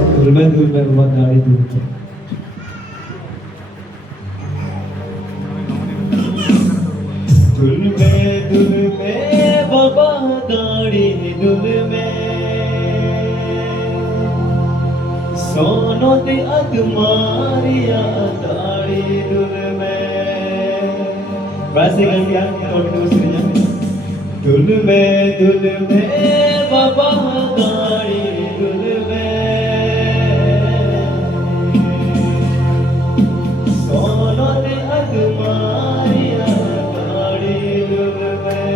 धुल में वदाड़ी धुल में बाबा दाड़ी धुल में सोनो ते अदमारिया दाड़ी धुल में वैसे गंगा और दूसरी धुल में बाबा दाड़ी धुल में सोनो ते अदमारिया दाड़ी धुल में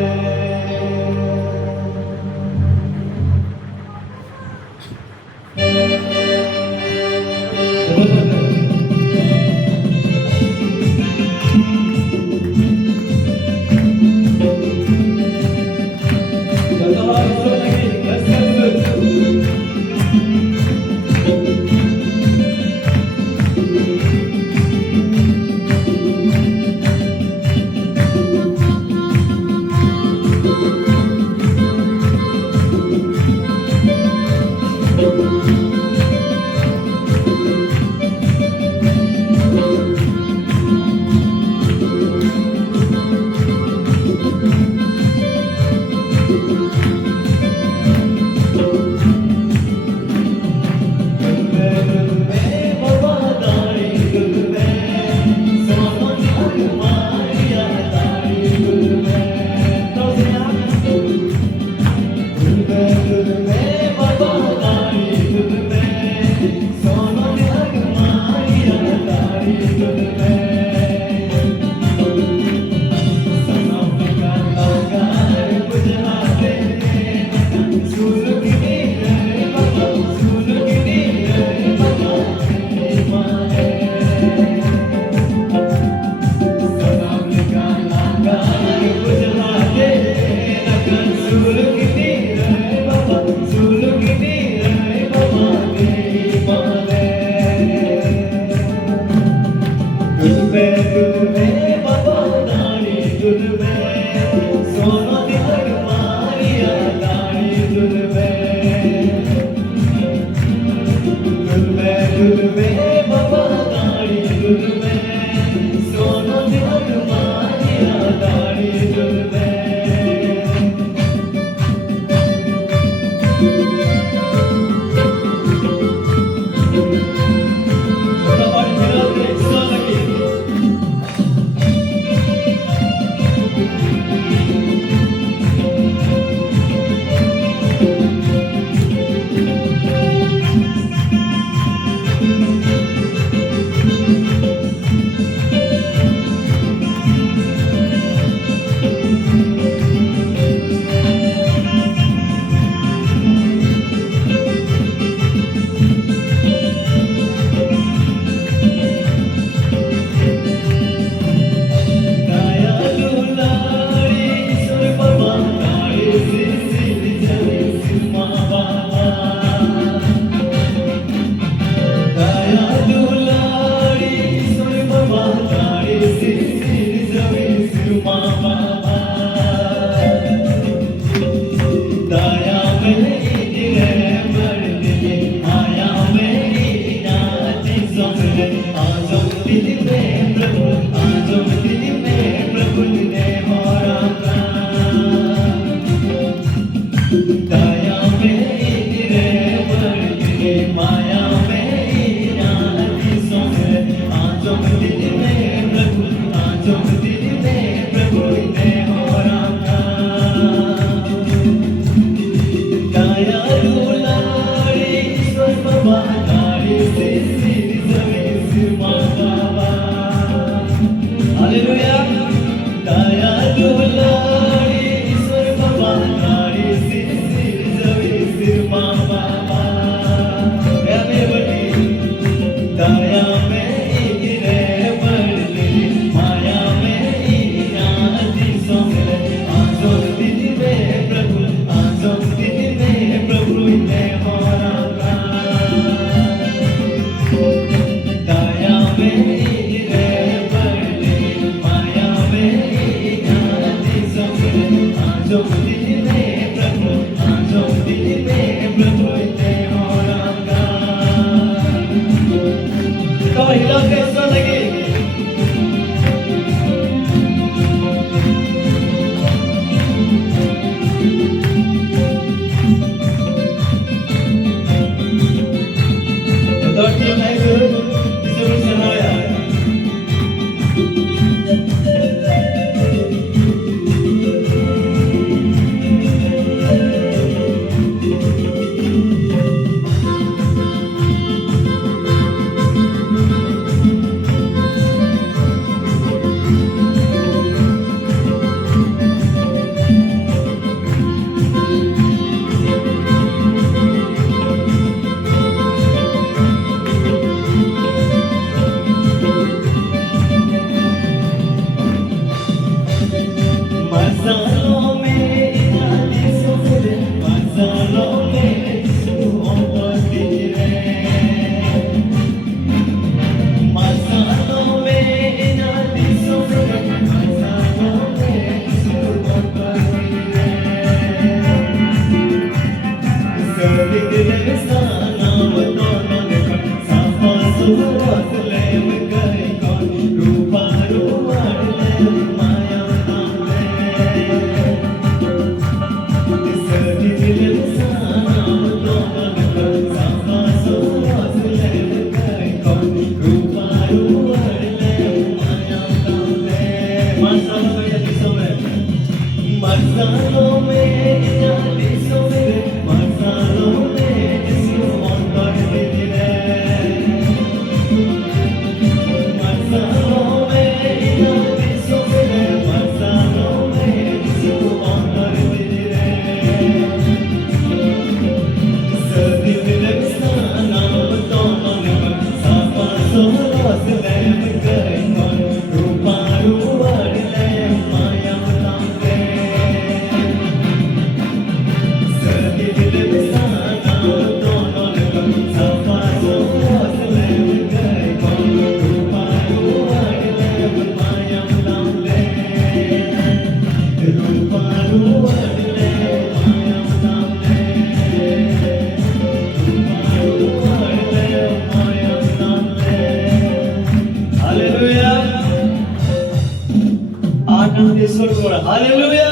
ईश्वर को हालेलुया।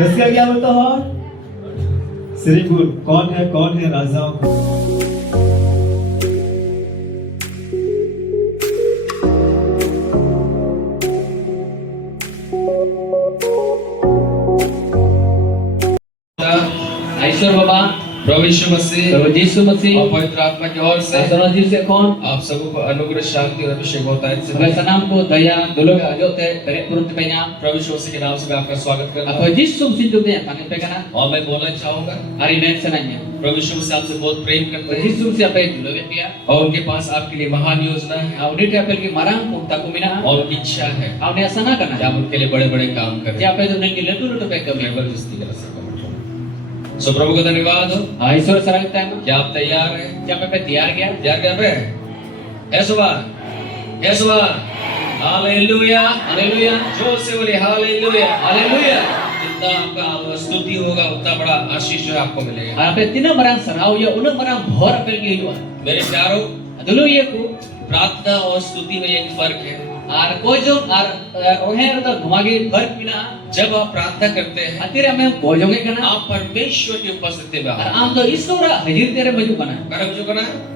इसका क्या बोलता हो? श्रीपुर कौन है राजाओं का? ईश्वर बाबा, प्रभु यीशु मसीह प्रभु यीशु मसीह और पवित्र आत्मा की ओर से Saudara Yesus kon आप सबको अनुग्रह शांति और अभिषेक होता है। sebagai sanamku daya dulur ajote beri turun tepenya प्रभु यीशु मसीह के नाम से मैं आपका स्वागत करता apa हूँ Yesus sinduknya tangan pekana और मैं बोलना चाहूंगा hari ini senanya प्रभु यीशु मसीह आपसे बहुत प्रेम करते हैं Yesus siapa itu dulu dia और उनके पास आपके लिए महान योजना है audit apel ki marang punta kumina और उनकी इच्छा है aune asana कि kana आप उनके लिए बड़े बड़े काम करें। siapa itu nengi letu letu pekam जबरदस्ती कर सकते सो प्रभु का धन्यवाद हो Yesus sarang time क्या आप तैयार हैं? siapa pe tiar gaya तैयार कर रहे हैं? यीशुआ हालेलुया haleluya जोर से बोले हालेलुया। haleluya जितना आपका स्तुति होगा उतना बड़ा आशीष जो है आपको मिलेगा। apa tina marang sarau ya una marang bhor apel ki hiwa मेरे प्यारों, dulu ye ku प्रार्थना और स्तुति में एक फर्क है। ar kojon ar oher da घुमागे फर्क बिना जब आप प्रार्थना करते हैं atire ame kojonge kana आप परमेश्वर की उपस्थिति में ar आते am do isora hajir tere maju kana हैं। जो करना है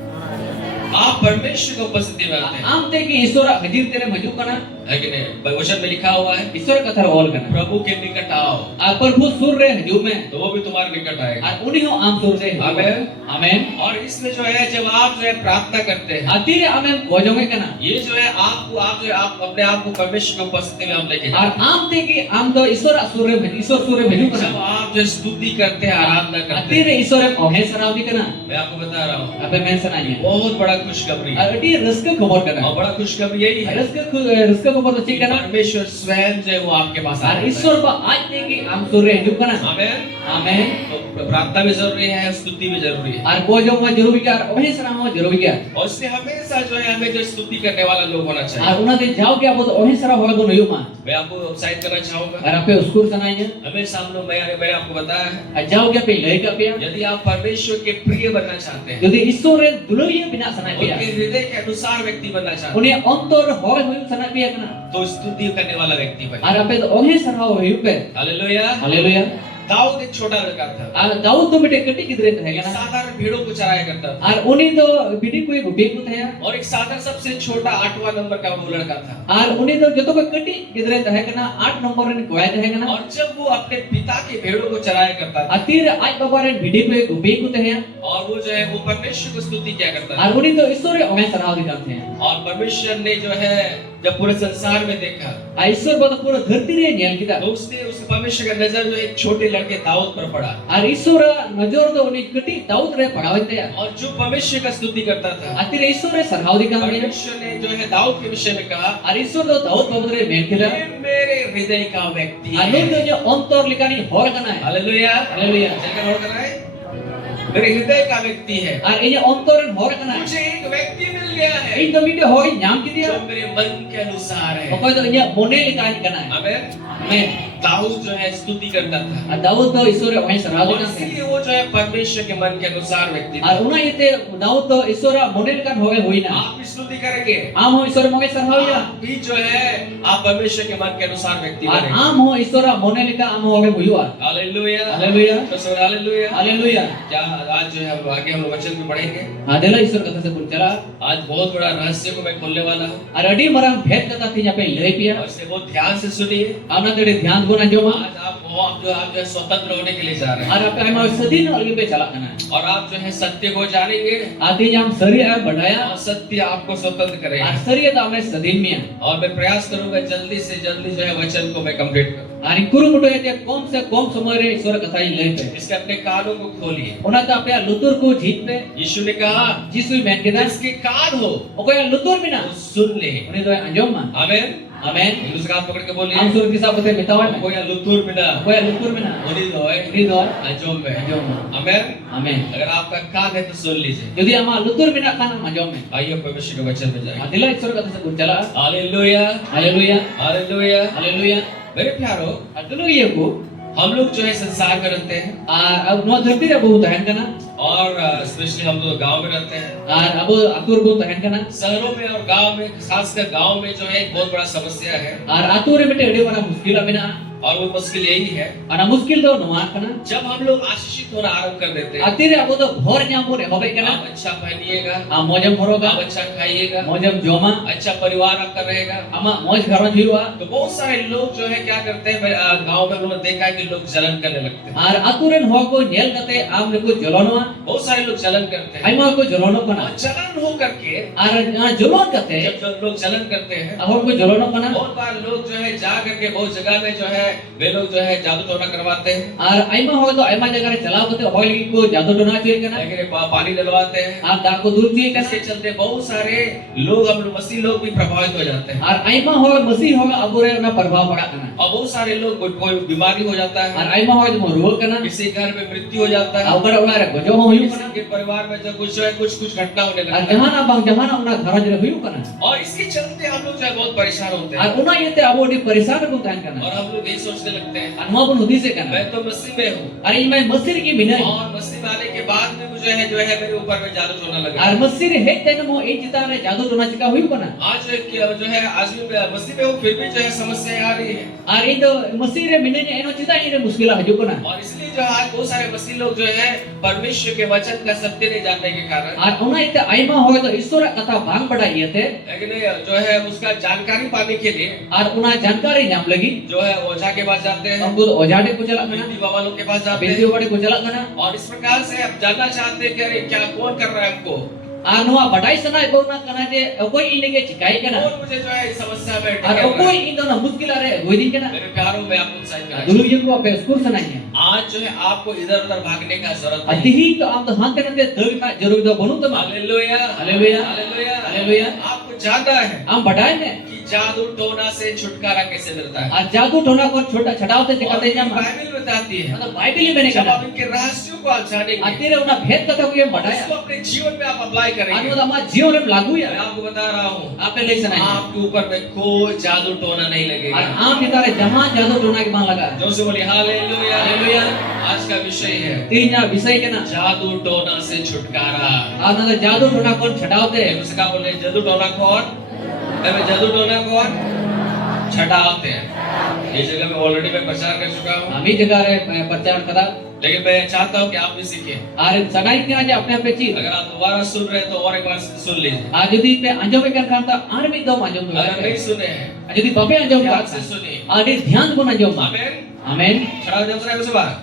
आप परमेश्वर की उपस्थिति में आते हैं, am te ki isora hajir tere maju kana है कि नहीं? वचन में लिखा हुआ है isora kathar ol kana प्रभु के निकट आओ ar prabhu sur re haju me तो वो भी तुम्हारे निकट आएगा। ar uni ho am sur re amen. amen और इसमें जो है जब आप जो है प्रार्थना करते हैं atire ame kojonge kana ये जो है आप जो है आप अपने आप को परमेश्वर की उपस्थिति में आप लेके ar जाते हैं। am te ki am do isora sur re bhaju isor sur re bhaju जब kana आप जो स्तुति करते हैं आराधना करते हैं atire isora ohe sarau di kana मैं आपको बता रहा हूँ ape men sananya बहुत बड़ा खुशखबरी है ar ati raska khobor kana और बड़ा खुशखबरी यही है raska khobor to कि chik kana परमेश्वर स्वयं जो है वो आपके पास आ ar रहा है। isor ba aaj te ki am sur re haju kana amen. amen तो प्रार्थना भी जरूरी है, स्तुति भी जरूरी है ar kojong ma jarubi ka ohe sarau ma jarubi ka और इसलिए हमेशा जो है हमें जो स्तुति करने वाला लोग होना चाहिए। ar una te jao ke abo ohe sarau hoga go noyu ma मैं आपको उत्साहित करना चाहूंगा। ar ape uskur sananya हमेशा हम लोग मैंने आपको बताया है ar jao ke pe lei ka pe यदि आप परमेश्वर के प्रिय बनना चाहते हैं, jodi isor re duluya bina sanai pe उनके हृदय के अनुसार व्यक्ति बनना चाहते uni ontor hoy hoyu sanai pe kana हैं, तो स्तुति करने वाला व्यक्ति बने। ar ape ohe sarau hoyu pe hallelujah. haleluya Dawood एक छोटा लड़का था, ar daud to bete kati kidre the kana साधारण भेड़ों को चराया करता था ar uni to bidi koi be ku thaya और एक साधारण सबसे छोटा 8वां नंबर का वो लड़का था। ar uni to joto ko kati kidre the kana 8 number ren koya the kana और जब वो अपने पिता के भेड़ों को चराया करता था atir aj baba ren bidi koi be ku thaya और वो जो है वो परमेश्वर को स्तुति क्या करता था ar uni to isore ohe sarau di kan thaya और परमेश्वर ने जो है जब पूरे संसार में देखा Aisor ba pura dharti re nyel kita तो उसने उस परमेश्वर का नजर जो एक छोटे लड़के दाऊद पर पड़ा ar isora najor do uni kati daud re padawate ya और जो परमेश्वर का स्तुति करता था atir isore sarau di kan परमेश्वर ने जो है दाऊद के विषय में कहा ar isor do daud babu re men kita ये मेरे हृदय का व्यक्ति ar है। nun do ontor likani hor kana hai hallelujah Haleluya. चलकर और करा है मेरे हृदय का व्यक्ति है। ar ini ontor ren hor kana hai मुझे एक व्यक्ति मिल गया है ei to mite hoy nyam जो kidia मेरे मन के अनुसार है। okoy to nya mone likani kana hai amen. amen Dawood जो है स्तुति करता था ar daud do isore ohe sarau di और kan hai इसलिए वो जो है परमेश्वर के मन के अनुसार व्यक्ति था। ar una ite daud to isora mone likan hoy hoina आप भी स्तुति करेंगे, am ho isore moge sarau ya आप भी जो है आप परमेश्वर के मन के अनुसार व्यक्ति ar बनेंगे। am ho isora mone lika am hoge huyua hallelujah Haleluya. तो सो हालेलुया। haleluya क्या आज जो है आगे हम वचन में पढ़ेंगे। adela isor kata se purchala आज बहुत बड़ा रहस्य को मैं खोलने वाला हूँ ar adi marang bhet kata thi jape lei pia और इसे बहुत ध्यान से सुनिए। amna tede dhyan gona joma आज आप जो है स्वतंत्र होने के लिए जा रहे हैं ar ape ama sadin algi pe chala kana और आप जो है सत्य को जानेंगे ati jam sari ay badaya और सत्य आपको स्वतंत्र करेगा। ar sari ta ame sadin mia और मैं प्रयास करूंगा जल्दी से जल्दी जो है वचन को मैं कंप्लीट करूं। ari kurumuto ete kom se kom samoy re isor kata hi lei pe इसके अपने कानों को खोलिए। ona ta ape lutur ko jhit pe यीशु ने कहा jisu men kita जिसके कान हो okoy lutur bina वो सुन ले। oni to anjom ma amen. amen Hindu से हाथ पकड़ के बोलिए am sur kisa pote metawan कोई लुतुर बिना okoy lutur bina उन्हीं दो है uni do अंजोम में। anjom ma आमेन। amen अगर आपका कान है तो सुन लीजिए। Jadi ama lutur bina kana majom me. आइए परमेश्वर के वचन में जाएंगे। Adila isor kata se purchala. Hallelujah Haleluya. Hallelujah. Haleluya. मेरे प्यारो Adulu ye ko हम लोग जो है संसार में रहते हैं ab no dharti re bahut hain kana और स्पेशली हम लोग गांव में रहते हैं। Ar abo atur bo tahen kana. शहरों में और गांव में, खासकर गांव में जो है एक बहुत बड़ा समस्या है, Ar atur re bete ade mara muskil amena. और वो मुश्किल यही है, Ana muskil do noa kana. जब हम लोग आशीषित होना आरंभ कर देते हैं। Atire abo do bhor nyambo re hobe kana. आप अच्छा पहनिएगा, A mojam horoga, आप अच्छा खाइएगा, mojam joma, अच्छा परिवार आपका रहेगा। ama moj gharon jiwa. तो बहुत सारे लोग जो है क्या करते हैं, गांव में हम लोगों ने देखा है कि लोग जलन करने लगते हैं। Ar aturen hor ko nyel kate am re ko jolonoa. बहुत सारे लोग जलन करते हैं, Aima ko jolono kana. और जलन हो करके Ar jolon kate जब लोग जलन करते हैं, ahor ko jolono kana. बहुत बार लोग जो है जा करके बहुत जगह में जो है वे लोग जो है जादू टोना करवाते हैं, Ar aima hor do aima jaga re chala kate hoi lagi ko jadu dona choy kana. लेकिन पानी डलवाते हैं। Ar da ko dur choy kana. इसके चलते बहुत सारे लोग, हम लोग मसीह लोग भी प्रभावित हो जाते हैं, Ar aima hor masih hor abore na prabhav pada kana. और बहुत सारे लोग कोई बीमारी हो जाता Ar है, aima hor mo ruwa kana. किसी घर में मृत्यु हो जाता है, Aukara ora re gojo ho huyu किसी kana. के परिवार में जो कुछ है कुछ घटना होने Ar लगता है, jahan abang jahan una gharon jere huyu kana. और इसके चलते हम लोग जो है बहुत परेशान होते हैं, Ar una yete abo di parisan ko tahan kana. और हम लोग यही सोचने लगते हैं Ar mo pun hudi se kana. मैं तो मसीह में हूँ, Ar imai masir ki binai. और मसीह में आने के बाद में मुझे है जो है मेरे ऊपर में जादू टोना लगा। Ar masir he tena mo ei jita re jadu dona chika huyu kana. आज जो है आज भी मसीह में हूँ, फिर भी जो है समस्याएं आ रही है, Ar ei do masir re binai ne eno chita ine muskila haju kana. और इसलिए जो आज बहुत सारे मसीह लोग जो है परमेश्वर के वचन का सत्य नहीं जानने के कारण, Ar una ite aima hoi do isora kata bang pada yete. लेकिन जो है उसका जानकारी पाने के लिए Ar una jankari nyam lagi. जो है ओझा के पास जाते हैं, Ambu ojade ko chala kana. बिंदी बाबा लोग के पास जाते Binti हैं, obade ko chala kana. और इस प्रकार से अब जानना चाहते हैं कि अरे क्या कौन कर रहा है हमको, Ar noa badai sana ko na kana je okoi ine ge chikai kana. कौन मुझे जो है इस समस्या में Ar ढकेल रहा है। okoi indo na muskila re goidin kana. मेरे प्यारों में आपको उत्साहित करना Dulu चाहिए। je ko ape skur sana nya. आज जो है आपको इधर उधर भागने का जरूरत नहीं। Adihi to am to hante nante dog na jarur do banu tama. Hallelujah, hallelujah, hallelujah, hallelujah. आपको जानना है Am badai ne. कि जादू टोना से छुटकारा कैसे मिलता है। Ar jadu thona ko chota chhataw te और dikate ये jam. बाइबल बताती है, मतलब बाइबल ही मैंने जब कहा आप इनके रहस्यों को आप जानेंगे, अतीरे उना भेद कथा को ये बढ़ाया उसको अपने जीवन में आप अप्लाई करेंगे। अनु मा जीवन में लागू मैं या आपको बता रहा हूँ, आपने ले सुना है आपके ऊपर में कोई जादू टोना नहीं और लगेगा। आम नितारे जहां जादू टोना के मान लगा जो से बोली हालेलुया, हालेलुया। आज का विषय है तीन या विषय के ना जादू टोना से छुटकारा। और ना जादू टोना कौन छटावते उसका बोले जादू टोना कौन, जादू टोना कौन छटावते हैं। ये जगह में ऑलरेडी मैं प्रचार कर चुका हूँ, हम ही जगह रे प्रचार करा लेकिन मैं चाहता हूँ कि आप भी सीखें। और सगाई के आज अपने पे चीज अगर आप दोबारा सुन रहे हैं तो और एक बार सुन लीजिए, आज यदि पे अंजो में कर था आर भी दो अंजो में अगर नहीं सुने हैं यदि बबे अंजो ध्यान में से सुनिए। आगे ध्यान को अंजो में आमीन। आमीन छड़ा जम रहा है उस बार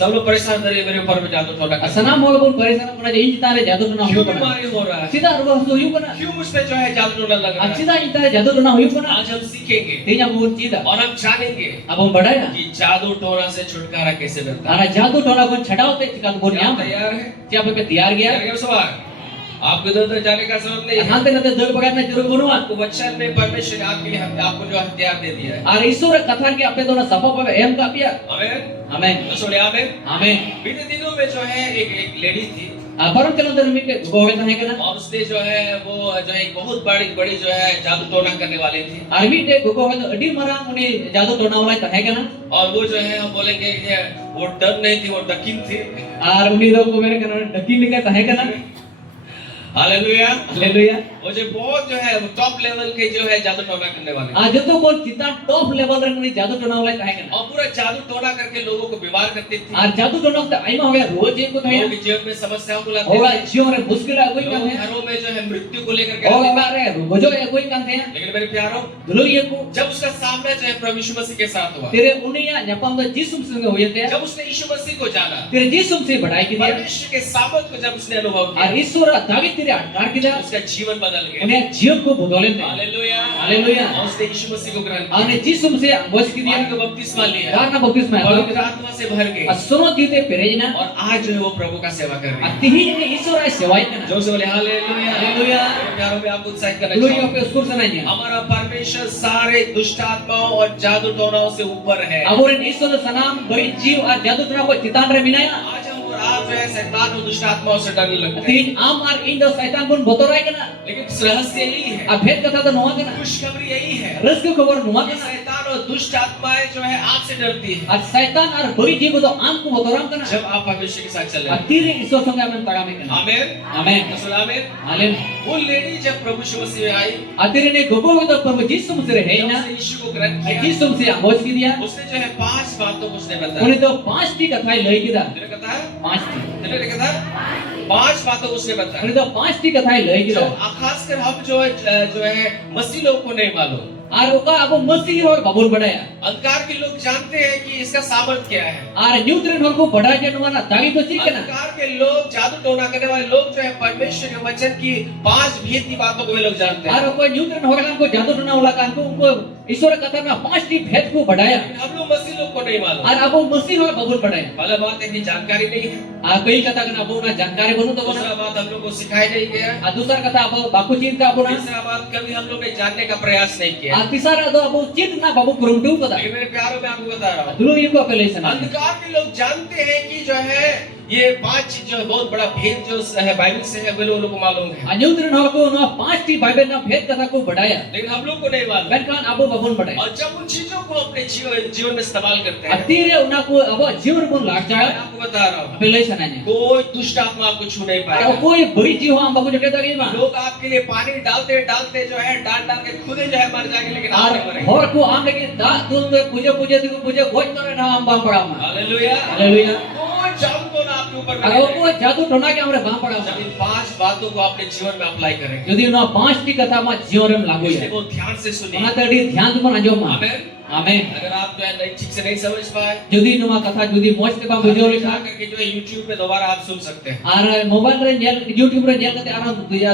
सब लोग परेशान रहे मेरे ऊपर में जादू टोना का। असना मोल बोल परेशान कोना जे इंज तारे जादू टोना क्यों हुई कोना बीमारी हो रहा है, सीधा रुवा सो हुई कोना क्यों मुझ पे जो है जादू टोना लग रहा है। सीधा इंज तारे जादू टोना हुई कोना आज हम सीखेंगे तीन बोल सीधा और हम जानेंगे अब हम बढ़ाया कि जादू टोना से छुटकारा कैसे मिलता है। तारा जादू टोना को छटावते चिकन बोल क्या नाम आप तैयार है? क्या पे तैयार गया तैयार है उस बार? आपको इधर उधर जाने का जरूरत नहीं है। हां ते दग बगाना जरूर बनो आपको वचन में परमेश्वर ने आपके लिए आपको जो हथियार दे दिया है। और ईश्वर कथा के अपने दोनों सपा पे एम का पिया आमीन। आमीन तो सुनिए आमीन। आमीन बीते दिनों में जो है एक लेडी थी परम चलन धर्म के गोवे है कना और उसने जो है वो जो है एक बहुत बड़ी जो है जादू टोना करने वाली थी आर्मी ते गोवे अडी मरा उनी जादू टोना वाला कहे कना और वो जो है हम बोलेंगे कि वो डर नहीं थी, वो डकिन थी। और उनी लोग को मेरे कना डकी लिखा कहे कना हालेलुया, हालेलुया वो जो बहुत जो है टॉप लेवल के जो है जादू टोना करने वाले आज तो को कितना टॉप लेवल रे उनी जादू टोना वाला कहे कना और पूरा जादू टोना करके लोगों को बीमार करती थी। और जादू टोना तो आइमा हो गया रोज एक को लोगों है के जीवन में समस्याओं को लाते होगा थे। जीवन रे मुश्किल है कोई काम लोग है घरों में जो है मृत्यु को लेकर के होगा आते थे। रे रोजो है कोई काम है लेकिन मेरे प्यारों, दुलो ये को जब उसका सामना जो है प्रभु यीशु मसीह के साथ हुआ, तेरे उनिया न्यापम तो जीसस संग हुए थे जब उसने यीशु मसीह को जाना, तेरे जीसस से बढ़ाई की दिया परमेश्वर के सामर्थ को जब उसने अनुभव और किया, ईश्वर दावी तेरे अटकार की दिया उसका जीवन बदल गया। उन्हें जीव को बदौले थे हालेलुया, हालेलुया और उसने यीशु मसीह को ग्रहण और किया, जीसस से अंगोश की दिया पानी का बपतिस्मा लिया दाना बपतिस्मा और है पवित्र आत्मा से भर गए असुनो जीते पेरेजना और आज जो है वो प्रभु का सेवा कर रही है। अतिही ने ईश्वर सेवाई करना जो से बोले हालेलुया, हालेलुया मेरे प्यारों में आपको उत्साहित करना लोग चाहिए। पे उसको सुनाइए हमारा परमेश्वर सारे दुष्ट आत्माओं और जादू टोनाओं से ऊपर है। अब और ईश्वर सनाम बड़ी जीव और जादू टोना को चितान रे मिनाया आज हम और आप जो है शैतान और दुष्ट आत्माओं से डरने लगते हैं। Tin amar indo setan pun botorai kana. लेकिन रहस्य यही है, Abhet kata to nuwa kana. खुशखबरी यही है Reski khabar nuwa कि kana. शैतान और दुष्ट आत्माएं जो है आपसे डरती है At setan ar beri jiwa to am ko botoram kana. जब आप परमेश्वर के साथ चले। At tiri iso sange amen tagame kana. आमीन, Amen. रसूल आमीन। Amen. वो लेडी जब प्रभु यीशु मसीह में आई, Atiri ne gogo to Prabhu Jisu Mesih hai जब na. उसने यीशु को ग्रहण किया, Jisu Mesih amboj ki dia. उसने जो है 5 बातों को उसने बताया। Uni to 5 ti kathai lai kita. मैंने कहा था, 5 ti. मैंने कहा था 5 बातों को उसने बताया। Uni to 5 ti kathai lai जो kita. खासकर हम जो है मसीह लोगों को नहीं मालूम। Ar oka abo mesti hor babur badaya. अंधकार के लोग जानते हैं कि इसका सामर्थ क्या है। Ar nyutren hor ko badai je nuwa na tagi to sik kana. अंधकार के लोग, जादू टोना करने वाले लोग जो है परमेश्वर के वचन की 5 भेद की बातों को वे लोग जानते हैं। Ar oka nyutren hor kan ko jadu tuna ula kan ko unko ईश्वर कथा में 5 टी भेद को बढ़ाया. लेकिन हम लोग मसीह लोग को नहीं मालूम। और अब वो मसीह हर babur बढ़ाया. पहला बात है कि जानकारी नहीं है। कई कथा कना अब ना जानकारी बनो तो दूसरा बना. बात हम लोग को सिखाया नहीं गया। दूसरा कथा अब बाकू चीज का अब ना. तीसरा बात कभी हम लोग ने जानने का प्रयास नहीं किया। तीसरा तो अब चीज ना बाबू कुरुमटू कथा. लेकिन मेरे प्यारों में आपको बता रहा हूँ, दुलो ये को पहले सुना. अंधकार के लोग जानते हैं कि जो है ये 5 चीज जो है बहुत बड़ा भेद जो है बाइबल से है वे लोगों को मालूम है। अन्यूत्रन हो को ना 5 टी बाइबल ना भेद कथा को बढ़ाया. लेकिन हम लोग को नहीं मालूम। बेनकान अब बाबून बढ़ाया. और जब उन चीजों को अपने जीवन में इस्तेमाल करते हैं, अतीरे उना को अब जीवन को लाग मैं जाए. आपको बता रहा हूँ, पहले सुना ने. कोई दुष्ट आत्मा आपको छू नहीं और पाएगा। कोई बुरी जीव हम बाबू जटे तक बा. लोग आपके लिए पानी डालते डालते जो है डाल डाल के खुद ही जो है मर जाएंगे, लेकिन आप और नहीं मरेंगे। हर को आम लेकिन दा तुम तो पूजे गोच तो ना हम बाम पड़ा. हालेलुया। हालेलुया. कोई जादू तो ना आपके ऊपर अगर नहीं वो जादू टोना के हमरे बाम पड़ा. जब इन 5 बातों को अपने जीवन में अप्लाई करेंगे, यदि ना 5 टी कथा में जीवन में लागू इसलिए है. बहुत ध्यान से सुनिए। ओना तड़ी ध्यान तुम आजो मा. आमीन। आमेन. अगर आप जो है ठीक से नहीं समझ पाए, यदि नुमा कथा यदि मोज के बा बुझो जा लिखा. करके जो है YouTube पे दोबारा आप सुन सकते हैं। और मोबाइल रे नेल YouTube रे नेल कते आरो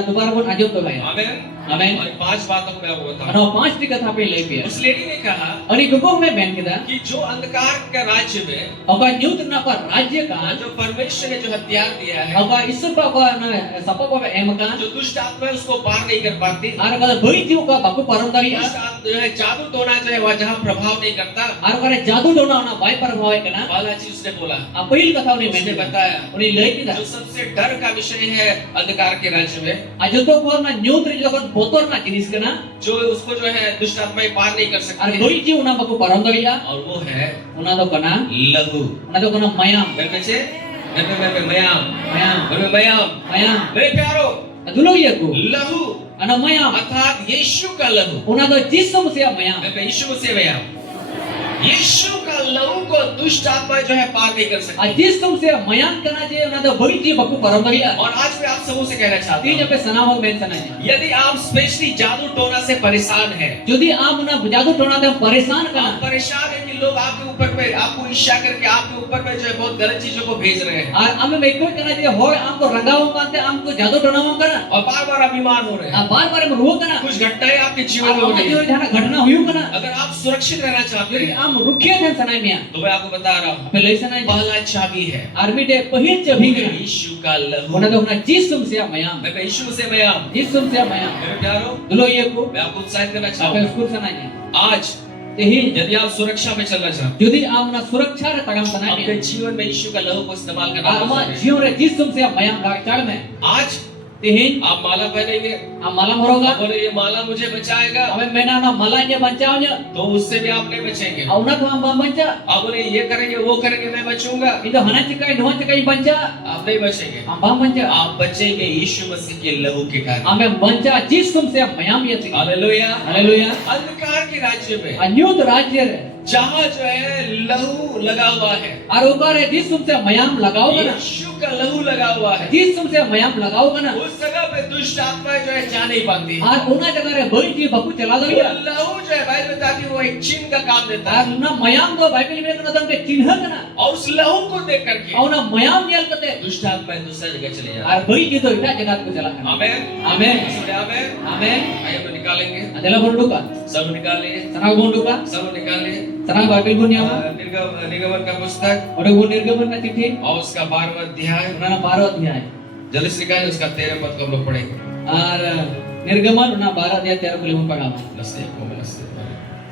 दोबारा बोन आजो तो भाई. आमीन। आमेन. और 5 बातों को मैं आपको बताऊं। अनो 5 टी कथा पे ले पिया. उस लेडी ने कहा अनि गुगो में बेन किदा. कि जो अंधकार का राज्य में ओका न्यूत ना पर राज्य का जो परमेश्वर ने जो हथियार दिया है, ओका ईश्वर का ओका ना सपा को एम का. जो दुष्ट आत्मा है उसको पार नहीं कर पाती। और कदा बुरी जीव का बाकू परंदरी. दुष्ट आत्मा जो है जादू टोना जो है वह जहाँ प्रभाव नहीं करता। और करे जादू टोना ना बाय प्रभाव है कना. पहला चीज उसने बोला, पहिल कथा ने उसने मैंने बताया उनी ले किदा. जो सबसे डर का विषय है अंधकार के राज्य में, आजो तो को ना न्यूत रे जगन बोतर ना जिनिस कना. जो उसको जो है दुष्ट आत्माएं पार नहीं कर और सकती, बुरी जीव ना बाकू परंदरी. और वो है उना तो कना लहू। उना तो कना माया मेरे बच्चे, मेरे मयाम, माया मेरे मयाम, माया मेरे प्यारो, दुलो ये को लहू अना माया अर्थात यीशु का लहू। उना तो जिसम से माया. मैं यीशु से मयाम, यीशु का लहू को दुष्ट आत्मा जो है पार नहीं कर सकती। जिसम से माया कना जे उना तो बुरी जीव बाकू परंदरी. और आज मैं आप सबों से कहना चाहता तीन हूँ, पे सनाहो में सना. यदि आप स्पेशली जादू टोना से परेशान हैं, यदि आप ना जादू टोना ते परेशान आप कना. परेशान हैं कि लोग आपके ऊपर में आपको ईर्ष्या करके आपके ऊपर में जो है बहुत गलत चीजों को भेज रहे हैं, और हमें मेको कना जे हो हमको रंगाओ कांते हमको जादू टोना कना. और बार बार आप बीमार हो रहे हैं, बार-बार हम रो कना. कुछ घटनाएं आपके जीवन में हो और रही जो हैं। जहां घटना हुई कना. अगर आप सुरक्षित रहना चाहते यदि हैं, हम रुखे थे सनाई में तो मैं आपको बता रहा हूँ, पहले सनाई पहला चाबी है आर्मी डे पहिल चभी कना. यीशु का लहू। उना तो ना जिसम से माया. मैं यीशु से मयाम, जिसम से माया. मेरे प्यारो, दुलो ये को मैं आपको उत्साहित करना आपे चाहूंगा। स्कूल सनाई. आज तेही यदि आप सुरक्षा में चलना चाहते यदि आप ना सुरक्षा रे तगम हैं, सनाई अपने में जीवन में यीशु का लहू को इस्तेमाल करना आमा पड़ता है। जीव रे जिसम से माया लाग में आज तेही आप माला पहनेंगे, हम माला मरोगा. आप बोले ये माला मुझे बचाएगा, हमें मैंने ना मला ने बचाओ ने तो उससे भी आप नहीं बचेंगे। औना तो हम बंचा. आप बोले ये करेंगे वो करेंगे मैं बचूंगा, इधर हना चिकाई नो चिकाई बंचा. आप नहीं बचेंगे। हम बंचा. आप बचेंगे यीशु मसीह के लहू के कारण। हमें बंचा जिसम से माया में थी. हालेलुया। हालेलुया. अंधकार के राज्य में अन्यूत राज्य रे जहाँ जो है लहू लगा हुआ है, और ऊपर है जिसम से मयाम लगाओ ना. यीशु का लहू लगा हुआ है, जिसम से मयाम लगाओ ना. उस जगह पे दुष्ट आत्माएं जो है जा नहीं पाती। और उना जगह रे बड़ी जी बकू चला दो या. लहू जो है बाइबल में ताकि वो एक चिन्ह का काम देता और है, ना मयाम तो बाइबल में ना तो चिन्ह ना. और उस लहू को देख करके और ना मयाम नियल करते. दुष्ट आत्माएं दूसरी जगह चले जाती और बड़ी जी तो इटा जगह को चला. हैं। आमीन। आमेन. सुने आमीन। आमेन. आइए तो निकालेंगे, अदला बोंडुका. सब निकालिए, सना बोंडुका. सब निकालिए। सना बाइबल बुनियावा. निगमन का पुस्तक और वो निर्गमन का चिट्ठी. और उसका 12वां अध्याय, उना 12 अध्याय. जल्दी से निकालिए, उसका 13 पद को हम लोग पढ़ेंगे। और निर्गमन उना 12 अध्याय 13 को लेकर पढ़ा.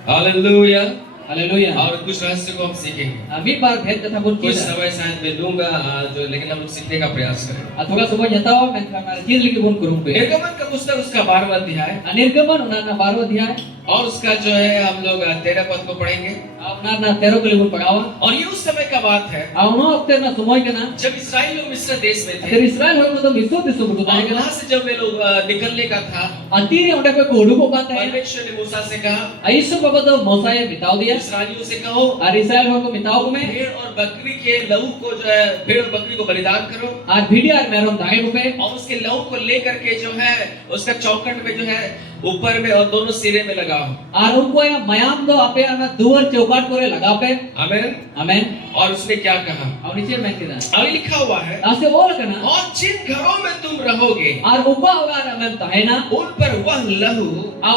हालेलुया। हालेलुया और कुछ रहस्य को हम सीखेंगे। mid bar bhed kata bun कुछ kita समय शायद मैं लूंगा जो, लेकिन हम लोग सीखने का प्रयास करें। athoga suba nyatawa men karena jil lagi bun kurum pe निर्गमन का पुस्तक उसका 12वां अध्याय anirgaman unana 12 अध्याय और उसका जो है हम लोग 13 पद को पढ़ेंगे। unana 13 kali bun pagawa और ये उस समय का बात है auno okte na sumoy kana जब इस्राएल लोग मिस्र देश में थे atir Israel hoy mo misro disu butu और tahe kana वहां से जब वे लोग निकलने का था, atire onde pe ko udu ko kata hai परमेश्वर ने मूसा से कहा aisu baba to mosa ye bitau diya इस्राएलियों से कहो ar Israel hoy ko bitau ko me भेड़ और बकरी के लहू को जो है, भेड़ और बकरी को बलिदान करो ar bhidi ar merom dage ko pe और उसके लहू को लेकर के जो है उसका चौखट में जो है ऊपर में और दोनों सिरे में लगाओ। ar unko ya mayam do ape ana duar chaukat kore laga pe आमीन। amen और उसने क्या कहा, aw niche men kida अभी लिखा हुआ है, ase ol kana और जिन घरों में तुम रहोगे ar upa hoga amen tahena उन पर वह लहू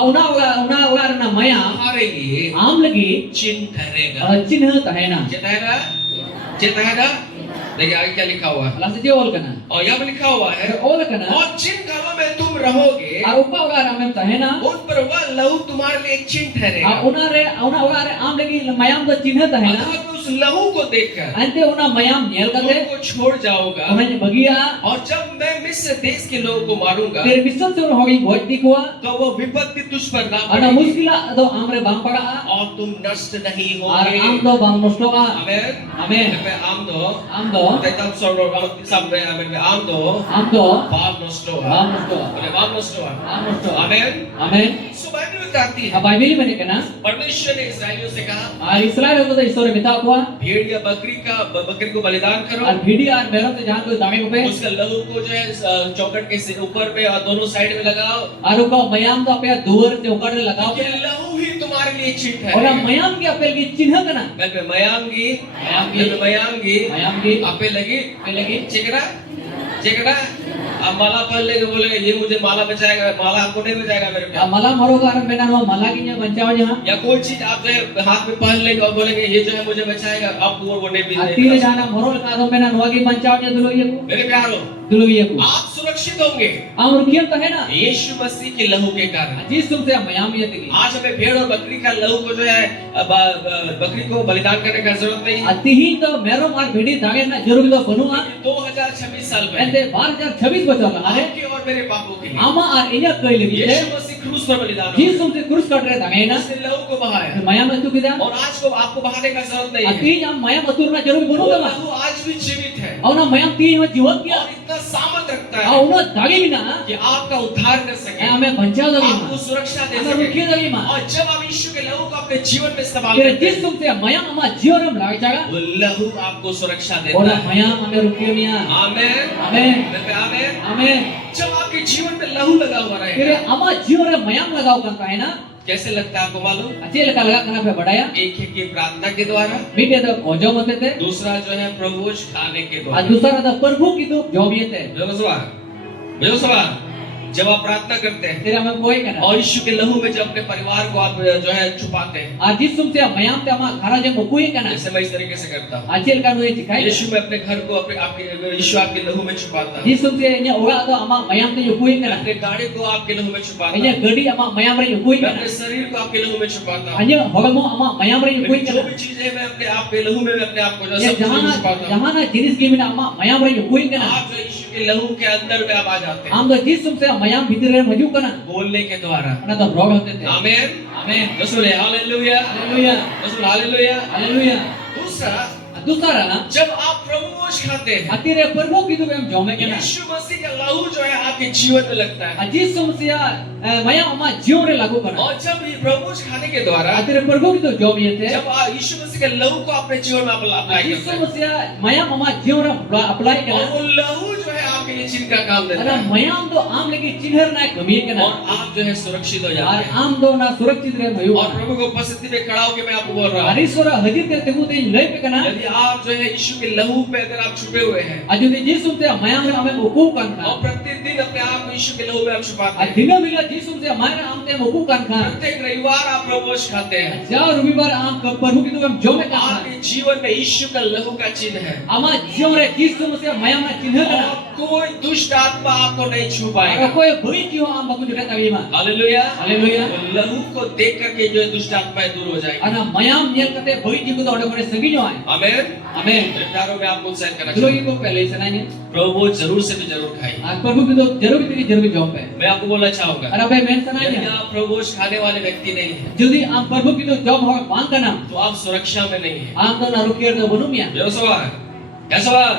una hoga na maya हमारे लिए am lagi चिन्ह ठहरेगा। चिन्ह tahena चिन्ह ठहरेगा। देखिए आगे क्या लिखा हुआ है, lase je ol kana और यहाँ पे लिखा हुआ है, ol kana और जिन घरों में तुम रहोगे ar upa hoga amen tahena उन पर वह लहू तुम्हारे लिए एक चिन्ह ठहरेगा। una hoga am lagi mayam do चिन्ह tahena अगर तुम उस लहू को देखकर ante una mayam nyel kate उनको छोड़ जाओगा ona bagia और जब मैं मिस्र देश के लोगों को मारूंगा tere bisam se hogi goj dikwa तो वो विपत्ति तुझ पर ना ana पड़ेगी muskila do amre bang pada और तुम नष्ट नहीं ar होगे। am do bang nosto ka आमीन। amen मैं आम दो am do तेतम सौरो सब में आमीन में आम दो पाप नष्ट हुआ, bang nosto बोले पाप नष्ट हुआ। am nosto आमीन। amen सो बाइबल बताती है Bible mene kana परमेश्वर ने इस्राएलियों से कहा ar Israel ko to isore bita kwa भेड़ या बकरी को बलिदान करो, ar bhidi ar merom se jahan ko dame ko pe उसका लहू को जो है चौखट के ऊपर पे और दोनों साइड में लगाओ। ar uka mayam to ape duar chaukat re lagao ये लहू ही तुम्हारे लिए चिन्ह ona है। mayam ki ape ki चिन्ह kana मैं पे मयांगी mayam ki आपे लगी ape lagi चिकड़ा अब माला पहन लेके बोलेगा ये मुझे माला बचाएगा, माला आपको नहीं बचाएगा मेरे पे। mala maroga ar mena no mala ki nya banchawa jahan या कोई चीज आप जो है हाथ में पहन लेंगे और बोलेंगे ये जो है मुझे बचाएगा, आपको वो नहीं भी atire देगा। jana morol ka do mena no ki banchawa nya dulo ye ko मेरे प्यारो dulo ye ko आप सुरक्षित होंगे am rukiam ta hai na यीशु मसीह के लहू के कारण। जिस तुमसे mayam ye tegi आज हमें भेड़ और बकरी का लहू को जो है बकरी को बलिदान करने का जरूरत नहीं है। atihin to merom ar bhidi dage na jarur do banua 2026 साल पहले ente 2026 bachar la are आपके और मेरे पापों के लिए ama ar inya kai legi यीशु मसीह क्रूस पर बलिदान जिस हुआ। तुमसे क्रूस कट रहे दगे ना उसने लहू को बहाया mayam tu kida और आज को आपको बहाने का जरूरत नहीं है। atihin am mayam atur na jarur वो banu da लहू आज भी जीवित है auna mayam ti ho jiwat kiya और इतना सामर्थ रखता है auna dage bina कि आपका उद्धार कर सके, ame banchawa dage आपको ma सुरक्षा दे ame rukiya सके। dage ma और जब आप यीशु के लहू को अपने जीवन में इस्तेमाल kira करते जिस हैं तुमसे mayam ama jiwaram lag jaga वो लहू आपको सुरक्षा देता ona है। mayam ame rukiya niya आमीन। amen आमीन। amen जब आपके जीवन में लहू लगा हुआ kira रहेगा ama jiware mayam lagaw kan ka hai na कैसे लगता है आपको मालूम? acil ka laga kana pe badaya एक है कि प्रार्थना के द्वारा, mite to kojo mate te दूसरा जो है प्रभुज खाने के a द्वारा। dusara da prabhu ki tu job ye te बेहो सवाल जब आप प्रार्थना करते हैं kira ame koi kana और यीशु के लहू में जब अपने परिवार को आप जो है छुपाते हैं, a जिस तुमसे mayam te ama khara je mukui kana जैसे मैं इस तरीके से करता हूँ, acil ka no ye sikai यीशु में अपने घर को अपने आपके यीशु आपके लहू में छुपाता है, जिस तुमसे nya ora to ama mayam te yukui kana अपने गाड़ी को आपके लहू में छुपाता nya है, gadi ama mayam re yukui मैं kana अपने शरीर को आपके लहू में छुपाता हूँ, anya hogamo ama mayam re yukui मेरी जो kana भी चीज है मैं अपने आपके लहू में अपने आप को जो ya सब कुछ छुपाता हूँ। jahana jinis ki bina ama mayam re yukui kana आप जो यीशु के लहू के अंदर में आप आ जाते हैं am do जिस तुमसे mayam bhitir re maju kana बोलने के द्वारा। ana to rod hote te आमीन। amen रसूल हालेलुया, haleluya रसूल हालेलुया। haleluya दूसरा, dusara जब आप प्रभुवश खाते हैं, atire prabhu ki tu em jome kana यीशु मसीह का लहू जो है आपके जीवन में लगता है जिस तुमसे mayam ama jion re lagu kana और जब ये प्रभुवश खाने के द्वारा atire prabhu ki tu job ye te जब आप यीशु मसीह के लहू को अपने जीवन में अप्लाई जिस करते हैं तुमसे mayam ama jion re apply और kana वो लहू जो है आपके लिए चिन्ह का काम देता ana है mayam to am legi chinhar na kami kana और आप जो है सुरक्षित हो ar जाते हैं। am do na surakshit re mayu और प्रभु की उपस्थिति में खड़ा होकर मैं आपको बोल रहा हूँ, arisora hajir te tegu te lei pe kana यदि आप जो है यीशु के लहू पे अगर आप छुपे हुए हैं ajudi jiss tumse mayam re ame uku kan और kha प्रतिदिन अपने आप को यीशु के लहू में आप छुपाते हैं, adina bila jiss tumse mayam am te uku kan kha प्रत्येक रविवार आप प्रभुवश खाते हैं, ja rubibar am prabhu ki tu em jome ka आपके जीवन में यीशु का लहू का चिन्ह है ama jion re jiss tumse mayam na chinhar और kana कोई दुष्ट आत्मा आपको नहीं छू Ar पाएगा। koy beri jiwa am baku juga tawi ma. Hallelujah. Haleluya. लहू को देख करके जो है दुष्ट आत्माएं दूर हो जाएगी। Ana mayam nyel kate beri jiwa to ode kore segi jo ay. आमीन। Amen. प्यारों में आपको उत्साहित करना Dulu चाहिए। ibu pele sananya. प्रभु वो जरूर से भी जरूर खाइए। Ar prabhu kitu jarur job pe. मैं आपको बोलना चाहूंगा, Ar abe men यदि sananya. आप प्रभु खाने वाले व्यक्ति नहीं है Jodi am prabhu kitu job ho bang kana. तो आप सुरक्षा में नहीं है। Am to na rukier do bonum ya. ये सवाल, क्या सवाल?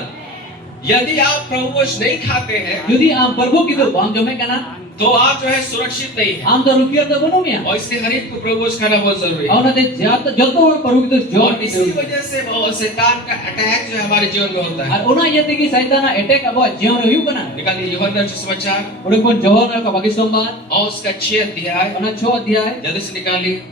यदि आप प्रभु नहीं खाते हैं Jodi am prabhu kitu bang jome kana. तो आप जो है सुरक्षित नहीं है। Am to rukier do bonum ya. और इसलिए हर एक को प्रभु खाना बहुत जरूरी है। Auna te jat joto hor prabhu kitu job और इसी वजह से वो शैतान का अटैक जो है हमारे जीवन में होता है। Ar ona yete ki saitana attack abo jion review kana. निकालिए यूहन्ना सुसमाचार Ode pun Johana ka bagi sombad. और उसका 6 अध्याय, Ona 6 adhyay. जल्दी से निकालिए।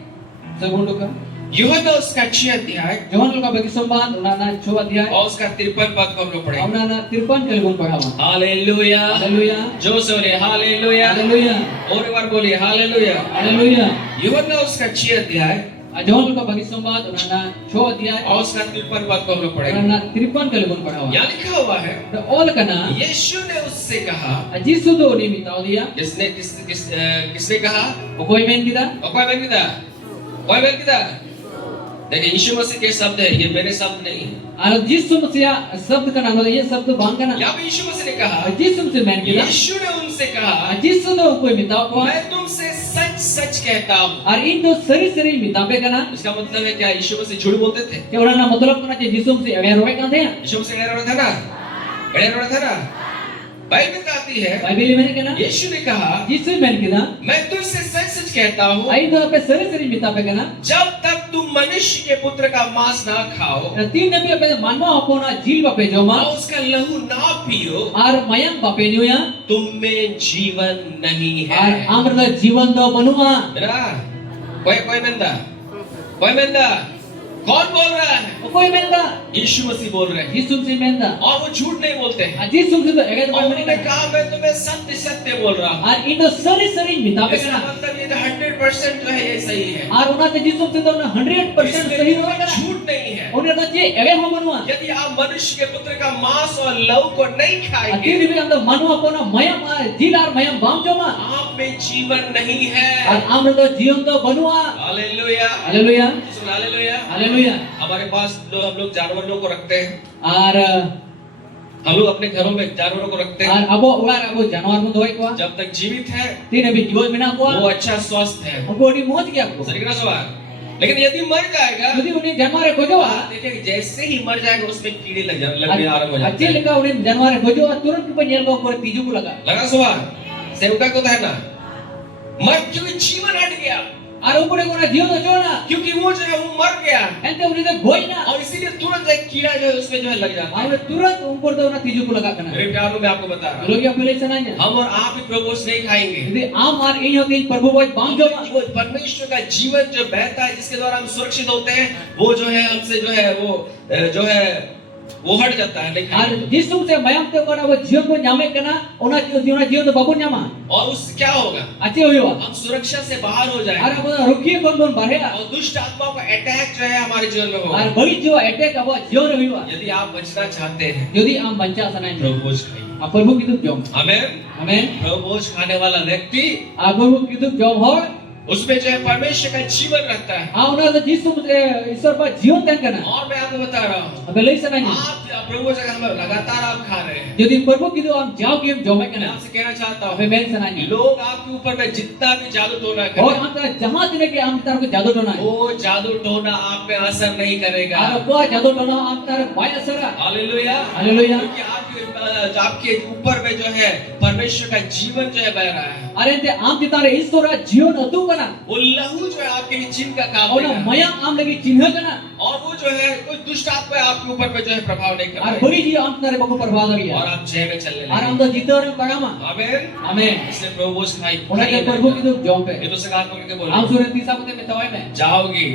Segundo ka. यूहन्ना उसका 6 अध्याय Johana ka bagi sombad. Ona na 6 adhyay. और उसका 53 पद को हम लोग पढ़ेंगे। Ona na 53 kali pun padawa. Hallelujah. Haleluya. जो से बोलिए हालेलुया। Haleluya. और एक बार बोलिए हालेलुया। Haleluya. यूहन्ना उसका 6 अध्याय Johana ka bagi sombad. Ona na 6 adhyay. और उसका 53 पद को हम लोग Ona पढ़ेंगे। na 53 kali pun padawa. यहाँ लिखा हुआ है, The all kana. यीशु ने उससे कहा, Jisu do ni mitao dia. किसने कहा? Okoi men kita. कोई बन किदा? कोई बन किदा? देखिए यीशु मसीह के शब्द है, ये मेरे शब्द नहीं है। Ar Jisu masiya शब्द का नाम ये शब्द bang kana. यहाँ पे यीशु मसीह ने कहा, Jisu masiya men kita. यीशु ने उनसे कहा, Jisu do okoi mitao ko. मैं तुमसे सच सच कहता हूँ। Ar indo seri mitape kana. इसका मतलब है क्या यीशु मसीह झूठ बोलते थे? Ke orang na matlab kana je Jisu masiya agar roe kan dia. यीशु मसीह गैर था ना? गैर था ना? बाइबल कहती है, Bible men kana. यीशु ने कहा, Jisu men kita. मैं तुमसे सच सच कहता हूँ, Ai do ape seri mitape kana. जब तक तुम मनुष्य के पुत्र का मांस ना खाओ Na tin nabi ape manwa apona jil bape joma. और उसका लहू ना पियो, Ar mayam bape niya. तुम में जीवन नहीं Ar है। amrda jiwan do banua. मेरा कोई बंदा, कोई बंदा कौन बोल रहा है? Okoi men da. यीशु मसीह बोल रहे हैं Jisu masiya men da. और वो झूठ नहीं बोलते हैं। Jisu masiya do agar और bape उन्होंने men. कहा मैं तुम्हें सत्य सत्य बोल रहा हूँ। Ar indo seri mitape इसका kana. मतलब ये 100% जो है ये सही है। Ar ona te Jisu masiya do na 100% sahi roe kana. झूठ नहीं है। Oni da je agar ho banua. यदि आप मनुष्य के पुत्र का मांस और लहू को नहीं खाएंगे, Ati ni anda manwa apona mayam jil ar mayam bam joma. आप में जीवन नहीं है। Ar amrda jiwan do banua. Hallelujah. Haleluya. Soon hallelujah. Haleluya. हमारे पास जो हम लोग जानवरों को रखते हैं, Ar हम लोग अपने घरों में जानवरों को रखते हैं, ar abo ular abo janwar mo doy ko. जब तक जीवित है Tin abi jiwan mena ko. वो अच्छा स्वस्थ है। Ko di mot kya ko. सही ना सवाल? लेकिन यदि मर जाएगा, Jadi uni janwar ko jo. देखिए जैसे ही मर जाएगा उसमें कीड़े लगने आरंभ हो जाते Acil हैं। ka uni janwar ko jo turun ki penyel ko ko tiju ko laga. लगा सवाल? सेवका को था ना, मर क्योंकि जीवन हट गया, Ar upore ko na jiwan do jona. क्योंकि वो जो है वो मर गया Ente uni de goi na. और इसीलिए तुरंत एक कीड़ा जो है उसमें जो है लग जाता है। Ar turun upor do na tiju ko laga kana. मेरे प्यारों में आपको बता रहा हूँ, Logi apele sananya. हम और आप भी प्रभु से नहीं खाएंगे। Jadi am ar ini hotin prabhu boy bam joma. वो परमेश्वर का जीवन जो बहता है जिसके द्वारा हम सुरक्षित होते हैं, वो जो है हमसे जो है जो है वो हट जाता है, नहीं Ar खाएंगे। Jisu se mayam te ko na jiwan ko nyame kana. Ona jiwan do babun nyama. और उससे क्या होगा? Aci hoyo. हम सुरक्षा से बाहर हो Ar जाएंगे abo rukiye kon kon barhea. और दुष्ट आत्माओं का अटैक जो है हमारे जीवन में होगा। Ar bagi jiwa attack abo jiwan hoyo. यदि आप बचना चाहते हैं, Jadi am banca sananya. प्रभु भोज खाइए। Apa prabhu kitu jom. आमेन। Amen. प्रभु भोज खाने वाला व्यक्ति Apa prabhu kitu jom ho. उसमें जो है परमेश्वर का जीवन रहता है। Auna da Jisu Iswar pa jiwan tan kana. और मैं आपको बता रहा हूँ, Apele sananya. आप प्रभु जगह हम लगातार आप खा रहे हैं। Jadi prabhu kitu am jao ke jom मैं kana. आपसे कहना चाहता हूँ, Ape men sananya. लोग आपके ऊपर में जितना भी जादू टोना और करें, हम तरह जहाँ दिन के हम तरह को जादू टोना है वो जादू टोना आप पे असर नहीं करेगा। और वो जादू टोना हम तरह बाय असर है हालेलुया। हालेलुया। क्योंकि आपके ऊपर में जो है परमेश्वर का जीवन जो है बह रहा है। अरे ते आम तितारे ईश्वर जीवन अतु कना वो लहू जो है आपके लिए चिन्ह का काम और करेगा। मया आम लगी चिन्ह कना और वो जो है कोई दुष्ट आत्मा आपके ऊपर में जो है प्रभाव नहीं कर और पाएगा बड़ी जी आम तितारे बको प्रभाव लगी और है आप जय में चलने और हम लगेंगे। तो जीते और कगामा आमीन। आमीन। इसलिए प्रभु सिखाई उन्हें प्रभु की तो जॉब पे ये तो सगार पकड़ के बोलो, आम सूरज तीसरा को में तवाय में जाओगी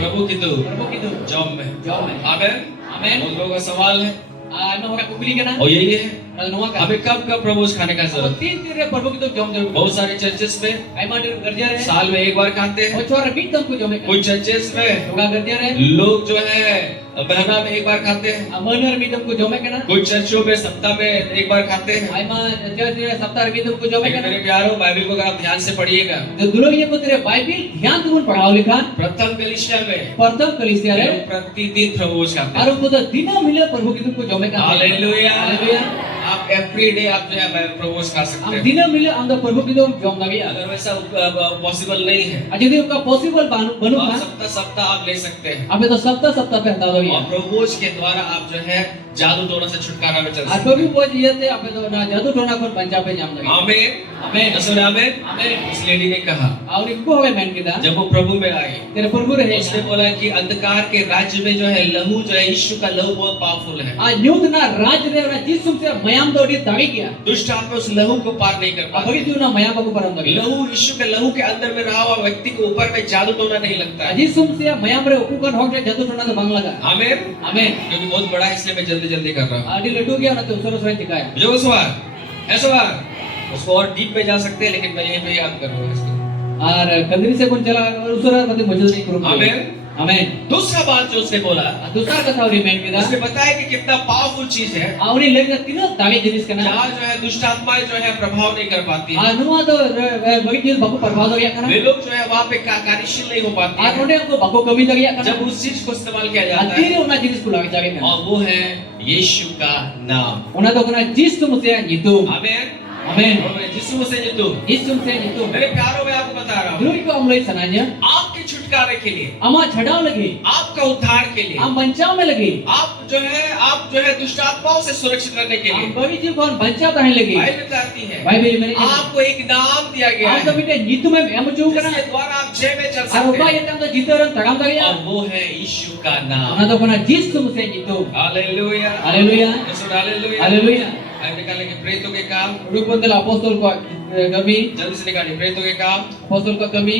प्रभु की तो प्रभु की तो जॉब में। जॉब में आमीन। आमीन। उन लोगों का सवाल है आ न होगा कुबली के ना और यही है नवा का हमें कब कब प्रभु खाने का जरूरत है? 3 रे प्रभु की तो जम जरूर बहुत सारे चर्चेस में आइमा डेर गर्जिया रे साल में एक बार खाते हैं। ओ छोरा बीत तम को जमे कुछ चर्चेस में होगा गर्जिया रे लोग जो है महीना में एक बार खाते हैं। अमनर बीत तम को जमे केना कुछ चर्चों में सप्ताह में एक बार खाते हैं। आइमा जे सप्ताह बीत तम को जमे लेकिन केना मेरे प्यारों, बाइबल को अगर आप ध्यान से पढ़िएगा, तो दुलो ये को तेरे बाइबल ध्यान तुम पढ़ाओ लिखा प्रथम कलीसिया में प्रथम कलीसिया रे लोग प्रतिदिन प्रभु खाते और हैं। उनको तो दिनों मिले प्रभु की तुमको जमे का हालेलुया। हालेलुया आप एवरी डे आप जो है प्रभु खा सकते हम हैं। दिनों मिले हम तो प्रभु की तो जम दगिया अगर वैसा पॉसिबल नहीं है यदि उनका पॉसिबल तो बनो आप ना सप्ताह सप्ताह आप ले सकते हैं। अबे तो सप्ताह पे हटा दगिया और प्रभु के द्वारा आप जो है जादू टोना से छुटकारा में चल और सकते प्रभु हैं। वो जिये थे अबे तो ना जादू टोना को पंजाब पे जाम दगिया आमीन आमीन सुन आमीन। आमीन उस लेडी ने कहा और इनको हमें मैन किदा जब वो प्रभु में आई, तेरे प्रभु रहे उसने बोला कि अंधकार के राज्य में जो है लहू जो है यीशु का लहू बहुत पावरफुल है। आ न्यूद ना राज रे ना जिसम से मयाम दौड़ी दागी गया दुष्ट आत्मा उस लहू को पार नहीं कर अब पाती। बड़ी ना मयाम को परम दगिया लहू यीशु के लहू के अंदर में रहा हुआ व्यक्ति के ऊपर में जादू टोना नहीं लगता है। जिसम से मयाम रे ऊपर हो गया जादू टोना तो बांग लगा आमीन। आमीन क्योंकि बहुत बड़ा है इसलिए मैं जल्दी जल्दी कर रहा हूँ। आडी लटू गया ना तो उसरो उसरो दिखाया जो ऐसा बार उसको और डीप में जा सकते हैं, लेकिन मैं यहीं पे याद कर रहा हूँ इसको। और कंदरी से कौन चला और उसरो मतलब मौजूद नहीं करूंगा आमीन। आमीन दूसरा बात जो उसने बोला, दूसरा कथा और मैन किदा उसने बताया कि कितना पावरफुल चीज है आवनी लेके तीनों दागे जिनिस कना जहाँ जो है दुष्ट आत्माएं जो है प्रभाव नहीं कर पाती है। अनुवा तो बड़ी चीज बको प्रभाव दगिया कना वे लोग जो है वहाँ पे कार्यशील नहीं हो पाते आ हैं रोडे को बको कमी दगिया कना जब उस चीज को इस्तेमाल किया जाता तीरे है, उना जिनिस को लागे जागे कना और वो है यीशु का नाम। उना तो कना जिस तुम से नितु आमीन। आमीन यीशु से जो तुम, जिस तुम से नितु मेरे प्यारों में आपको बता रहा हूँ, दुरुई को हम लोग सनान्या आपके छुटकारे के लिए, अमा छड़ाव लगे आपका उद्धार के लिए, हम बचाव में लगे आप जो है दुष्ट आत्माओं से सुरक्षित रहने के हम लिए बड़ी चीज को बचाव रहने लगे बाइबल बताती है बाइबल में आपको एक नाम दिया गया हम तो है बेटे नितु में हम जो कना जिसके द्वारा आप जय में चल और सकते उबा हैं, ये तम तो जीतरन तगाम दगिया और वो है यीशु का नाम। उना तो कना जिस तुम से नितु हालेलुया। हालेलुया यीशु हालेलुया। हालेलुया आइए निकालेंगे प्रेरितों के काम, रूपंदल अपोस्तल को कमी जल्दी से निकालिए प्रेरितों के काम अपोस्तल का कमी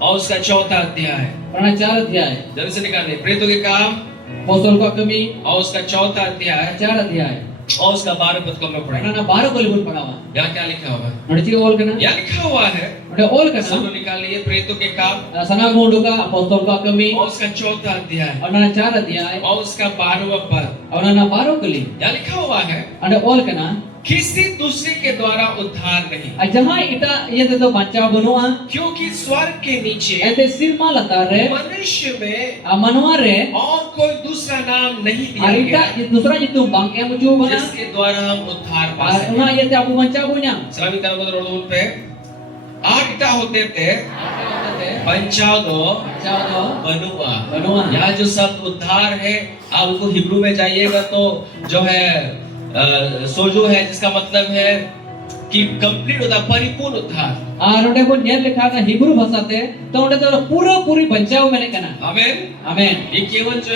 और उसका 4था अध्याय, प्रणा 4 अध्याय जल्दी से निकालिए प्रेरितों के काम अपोस्तल का कमी और उसका 4था अध्याय 4 अध्याय और उसका 12 पद को हम लोग पढ़ेंगे। प्रणा 12 को लिखुन पगावा यहाँ क्या लिखा हुआ है? नडची ओल कना यहाँ लिखा हुआ है, नडे ओल कना सब लोग निकालिए प्रेरितों के काम सना गोंडू का अपोस्तल का कमी और उसका 4था अध्याय और ना 4 अध्याय और उसका 12वां पद। और ना 12 कली यहाँ लिखा हुआ है, नडे ओल कना किसी दूसरे के द्वारा उद्धार नहीं, जहां इटा ये तो बच्चा बनुआ क्योंकि स्वर्ग के नीचे ऐसे सिर मालता रे मनुष्य में मनवा रे और कोई दूसरा नाम नहीं दिया और इटा गया दूसरा जितु बांग एम जो बना जिसके द्वारा हम उद्धार पा और सकें। उना ये ते आपु बच्चा बुnya सलामी तरह रोड पे 8 इटा होते थे, 55 जाओ बनुआ। बनुआ यहाँ जो शब्द उद्धार है, आप उनको हिब्रू में जाइएगा तो जो है सोजो है, जिसका मतलब है कि कंप्लीट होता, परिपूर्ण उद्धार। और उन्हें को नेर लिखा था हिब्रू भाषा से तो उन्हें तो पूरी बचाव मैंने कहना आमीन। आमीन ये केवल जो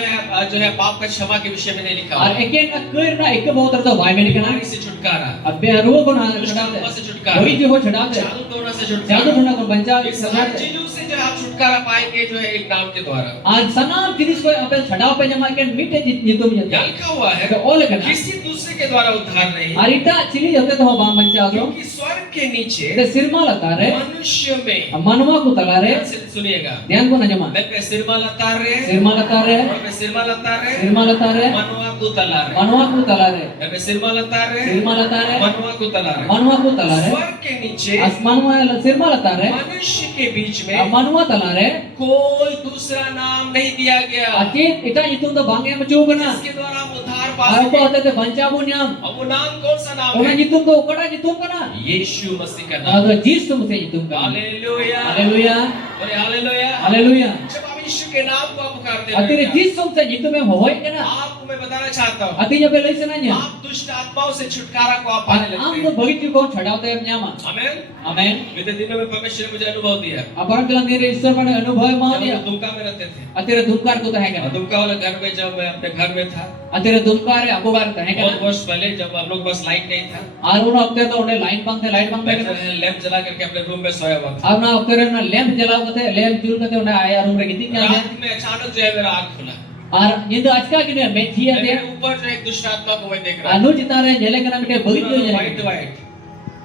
है पाप का क्षमा के विषय में नहीं लिखा और हुआ, एक एक कर ना एक बहुत तो भाई मैंने कहना बीमारी से छुटकारा, अब बेरो को ना दुष्ट छड़ा आत्मा से दे छुटकारा, वही जो हो छड़ा दे जादू टोना से जादू छुटकारा, टोना को बचा ये सब चीजों से जो आप छुटकारा पाएंगे जो है एक नाम के द्वारा। और सनाम जिनिस को अपने छड़ा पे जमा के मीठे जितु में यहाँ लिखा हुआ है, तो ओल कहना किसी दूसरे के द्वारा उद्धार नहीं, और इटा चिली होते तो बाम बचा दो क्योंकि स्वर्ग के नीचे इधर सिरमा लता रे मनुष्य में, मनवा को तला रे ध्यान से सुनिएगा, ध्यान को न जमा मैं पे सिरमा लता रे, सिरमा लता रे और पे सिरमा लता रे, सिरमा लता रे मनवा को तला रे, मनवा को तला रे मैं पे सिरमा लता रे, सिरमा लता रे मनवा को तला रे। मनवा को तला रे स्वर्ग के नीचे आसमान में सिरमा लता रे मनुष्य के बीच में मनवा तला रे कोई दूसरा नाम नहीं दिया गया अति इटा जितु तो बांगे में चूगना जिसके द्वारा हम उद्धार पा और को सके। होते तो बचा बुनियाम अब वो नाम कौन सा नाम उन्हें है? जितु तो कड़ा जितु कना यीशु मसीह का नाम। और जीस तुम से जितु का हालेलुया, हालेलुया बोले हालेलुया। हालेलुया जब आप यीशु के नाम को आप पुकारते अतिरे हैं, जीस तुम से जितु में होय कना आपको मैं बताना चाहता हूँ, अति जब ले सनान्या आप दुष्ट आत्माओं से छुटकारा को आप पाने आम लगते तो हैं। भविष्य को छड़ाते हैं न्यामा आमीन। आमेन बीते दिनों में परमेश्वर ने मुझे अनुभव दिया। अपरंत मेरे ईश्वर का अनुभव मा जब दिया हम दुमका में रहते थे, अतिरे दुमकार को तहे कना दुमका वाले घर में जब मैं अपने घर में था, अतिरे दुमकार अबो बार तहे बहुत कना वर्ष पहले जब हम लोग के पास लाइट नहीं था, और उन हफ्ते तो उन्हें लाइन बंद थे लाइट बंद मैं थे जो है लैंप जला करके अपने रूम में सोया हुआ था। अब ना हफ्ते ना लैंप जलाओ थे लैंप जुल के उन्हें आया रूम रे कितनी क्या रात में अचानक जो है मेरा आँख खुला। Ar nyinda achka gine methi मेरे ate ऊपर जो एक दुष्ट आत्मा को मैं देख रहा anu jitare nyele kana mite bagit jo white nyele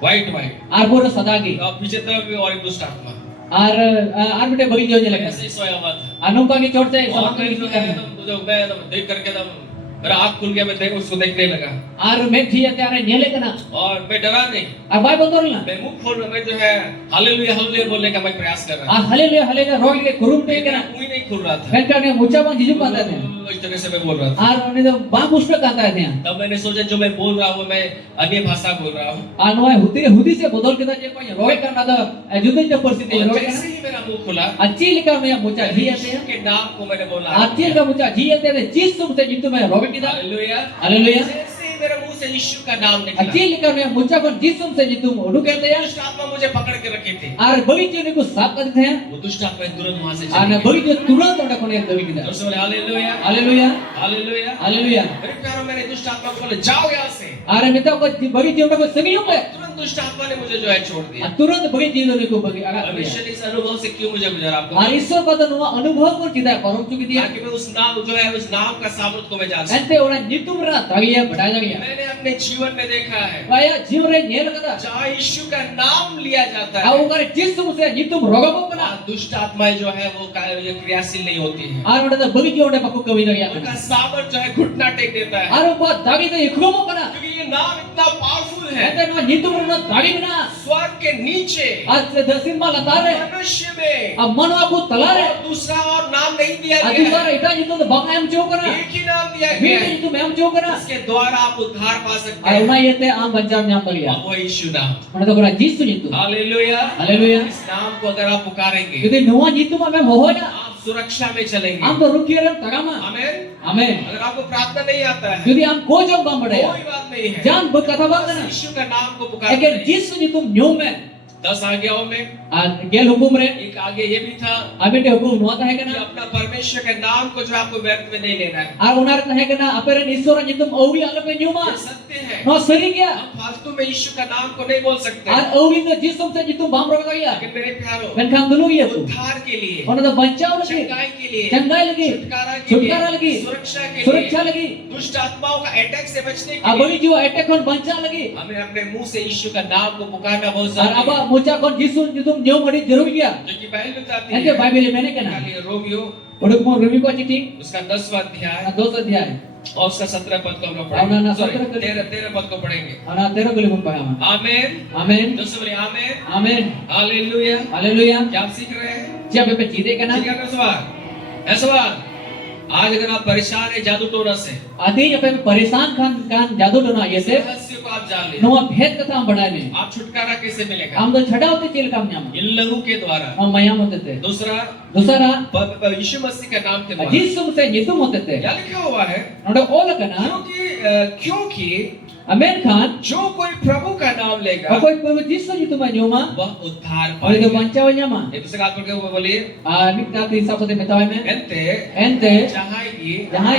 white white ar boro sadagi और पीछे तरफ भी और एक दुष्ट आत्मा ar mite bagit jo nyele ऐसे ही सोया हुआ था anu ka ki chorte और samang मैं ki जो है karna एकदम जो मैं एकदम देख करके एकदम मेरा आँख खुल गया, मैं देख उसको देखने लगा ar methi ate are nyele kana और मैं डरा नहीं, ar bai bondorna मैं मुंह खोल मैं जो है हालेलुया हालेलुया बोलने का मैं प्रयास कर रहा ar haleluya rogi kurum te kana मुंह ही नहीं खुल रहा था, kan ne mucha bang jiju pata the इस तरह से मैं बोल रहा था। ar ne to ba pushta kata the तब मैंने सोचा जो मैं बोल रहा हूँ मैं अन्य भाषा बोल रहा हूँ, anu hudi se bodol kita je ko rogi kana da judo je परिस्थिति और rogi जैसे kana ही मेरा मुंह खुला अच्छी लिखा मैं मुचा जी यीशु ate के नाम को मैंने बोला अच्छी का मुचा जी ate जिस तुम से जितु मैं rogi kita हालेलुया haleluya जैसे ही मेरे मुंह से यीशु का नाम निकला अच्छी लिखा मैं मुचा kon जिस तुम से जितु उडु कहते हैं दुष्ट आत्मा मुझे पकड़ के रखी थी, ar bagi je ne ko साफ कर देते हैं वो दुष्ट आत्मा तुरंत वहां से ar चली ne bagi je तुरंत ओडा कोने दबी kita जोर से बोले हालेलुया haleluya हालेलुया। haleluya मेरे प्यारों मैंने दुष्ट आत्मा को बोले जाओ यहाँ से, ar mita ko bagi je ओडा को संयोग है तुरंत दुष्ट आत्मा ने मुझे जो है छोड़ दिया। तुरंत बगी जीवन ने को बगी आगा परमेश्वर ने इस अनुभव से क्यों मुझे गुजारा आपको, और ईश्वर का तो अनुभव को चिदा परम चुकी दिया ताकि मैं उस नाम जो है उस नाम का सामर्थ को मैं जान सकूं। अंते ओना नितुमरा तागिया बढ़ाया गया मैंने अपने जीवन में देखा है वाया जीव रे नेल कदा जहाँ यीशु का नाम लिया जाता आ है उगर जिस मुसे नितुम रोगबो बना वहाँ दुष्ट आत्माएं जो है वो ये क्रियाशील नहीं होती है, और ओडा बगी जे ओडा पक्को कवि गया उनका सामर्थ जो है घुटना टेक देता है, और वो दागी तो इखरोमो बना क्योंकि ये नाम इतना पावरफुल है। अंते नो नितुम नो दागी बना स्वर्ग के नीचे आज से दसिन मा लतारे मनुष्य में अब मनवा को तलारे और दूसरा और नाम नहीं दिया अभी गया सारा है, इटा जितो तो बंगा एम जो करा एक ही नाम दिया भी गया है जितो मैं एम जो करा जिसके द्वारा आप उद्धार पा सकते और हैं, उना येते आम बंजाम नाम बलिया और वो यीशु नाम। मन तो करा जिसु जितो हालेलुया हालेलुया इस नाम को अगर आप पुकारेंगे यदि नोवा जितो में होया आप सुरक्षा में चलेंगे। हम तो रुकिए रे तगामा आमेन। आमेन अगर आपको प्रार्थना नहीं आता है यदि हम को जो बम बढ़े कोई बात नहीं है, जान कथा बात बस ना यीशु का नाम को अगर पुकारते जिस जी तुम न्यू में 10 आज्ञाओं में गेल हुकुम रे एक आगे ये भी था अबे ते हुकुम नोता है कि कना अपना परमेश्वर के नाम को जो आपको व्यर्थ में नहीं लेना है, आ उनार कहे कना अपेरे ईश्वर जी तुम ओवी आले पे न्यू मा ये सत्य है। नो सरी गया हम फालतू में यीशु का नाम को नहीं बोल सकते, आ ओवी तो जिस तुम से जी तुम बाम रोग गया लेकिन मेरे प्यारों कन खाम दुलु ये तू उद्धार के लिए, ओने तो बचाव लगी चंगाई के लिए, चंगाई लगी छुटकारा के लिए, छुटकारा लगी सुरक्षा के लिए, सुरक्षा लगी दुष्ट आत्माओं का अटैक से बचने के अब लिए जो अटैक कोन बचा लगी हमें अपने मुंह से यीशु का नाम को पुकारना बहुत और जरूरी अब है। मुचा कोन जिसु जी तुम न्यू मड़ी जरूर गया क्योंकि बाइबल बताती ऐसे है बाइबल मैंने कहना निकालिए रोमियो उड़क मो रवि को चिट्ठी उसका 10वां अध्याय दो अध्याय और उसका 17 पद को हम लोग ना, ना, पढ़ेंगे, 17 13 पद को पढ़ेंगे। ana tero kali mun pagama आमेन amen दोस्तों बोलिए आमेन amen हालेलुया। haleluya क्या आप सीख रहे हैं? siapa pe chide kana ठीक है ना सवाल? है सवाल? आज अगर आप परेशान है जादू टोना से, adi apa परेशान kan jadu dona yese रहस्य को आप जान लीजिए। no bhed kata हम बढ़ाए में आप छुटकारा कैसे मिलेगा? हम तो छड़ा होते चेल काम न्याम इन लहू के द्वारा। हम मयाम होते थे दूसरा दूसरा यीशु मसीह का नाम के द्वारा। जिसम से नितुम होते थे क्या लिखा हुआ है? नोडो ओल kana क्योंकि amen khan जो कोई प्रभु का नाम लेगा कोई कोई जिसम जितु ma nyoma वह उद्धार और जो पाएगा। बंचाव nyama एक दूसरे का हाथ पकड़ के वो बोलिए nikta ti sapote metawa में एंते ente जहाँ की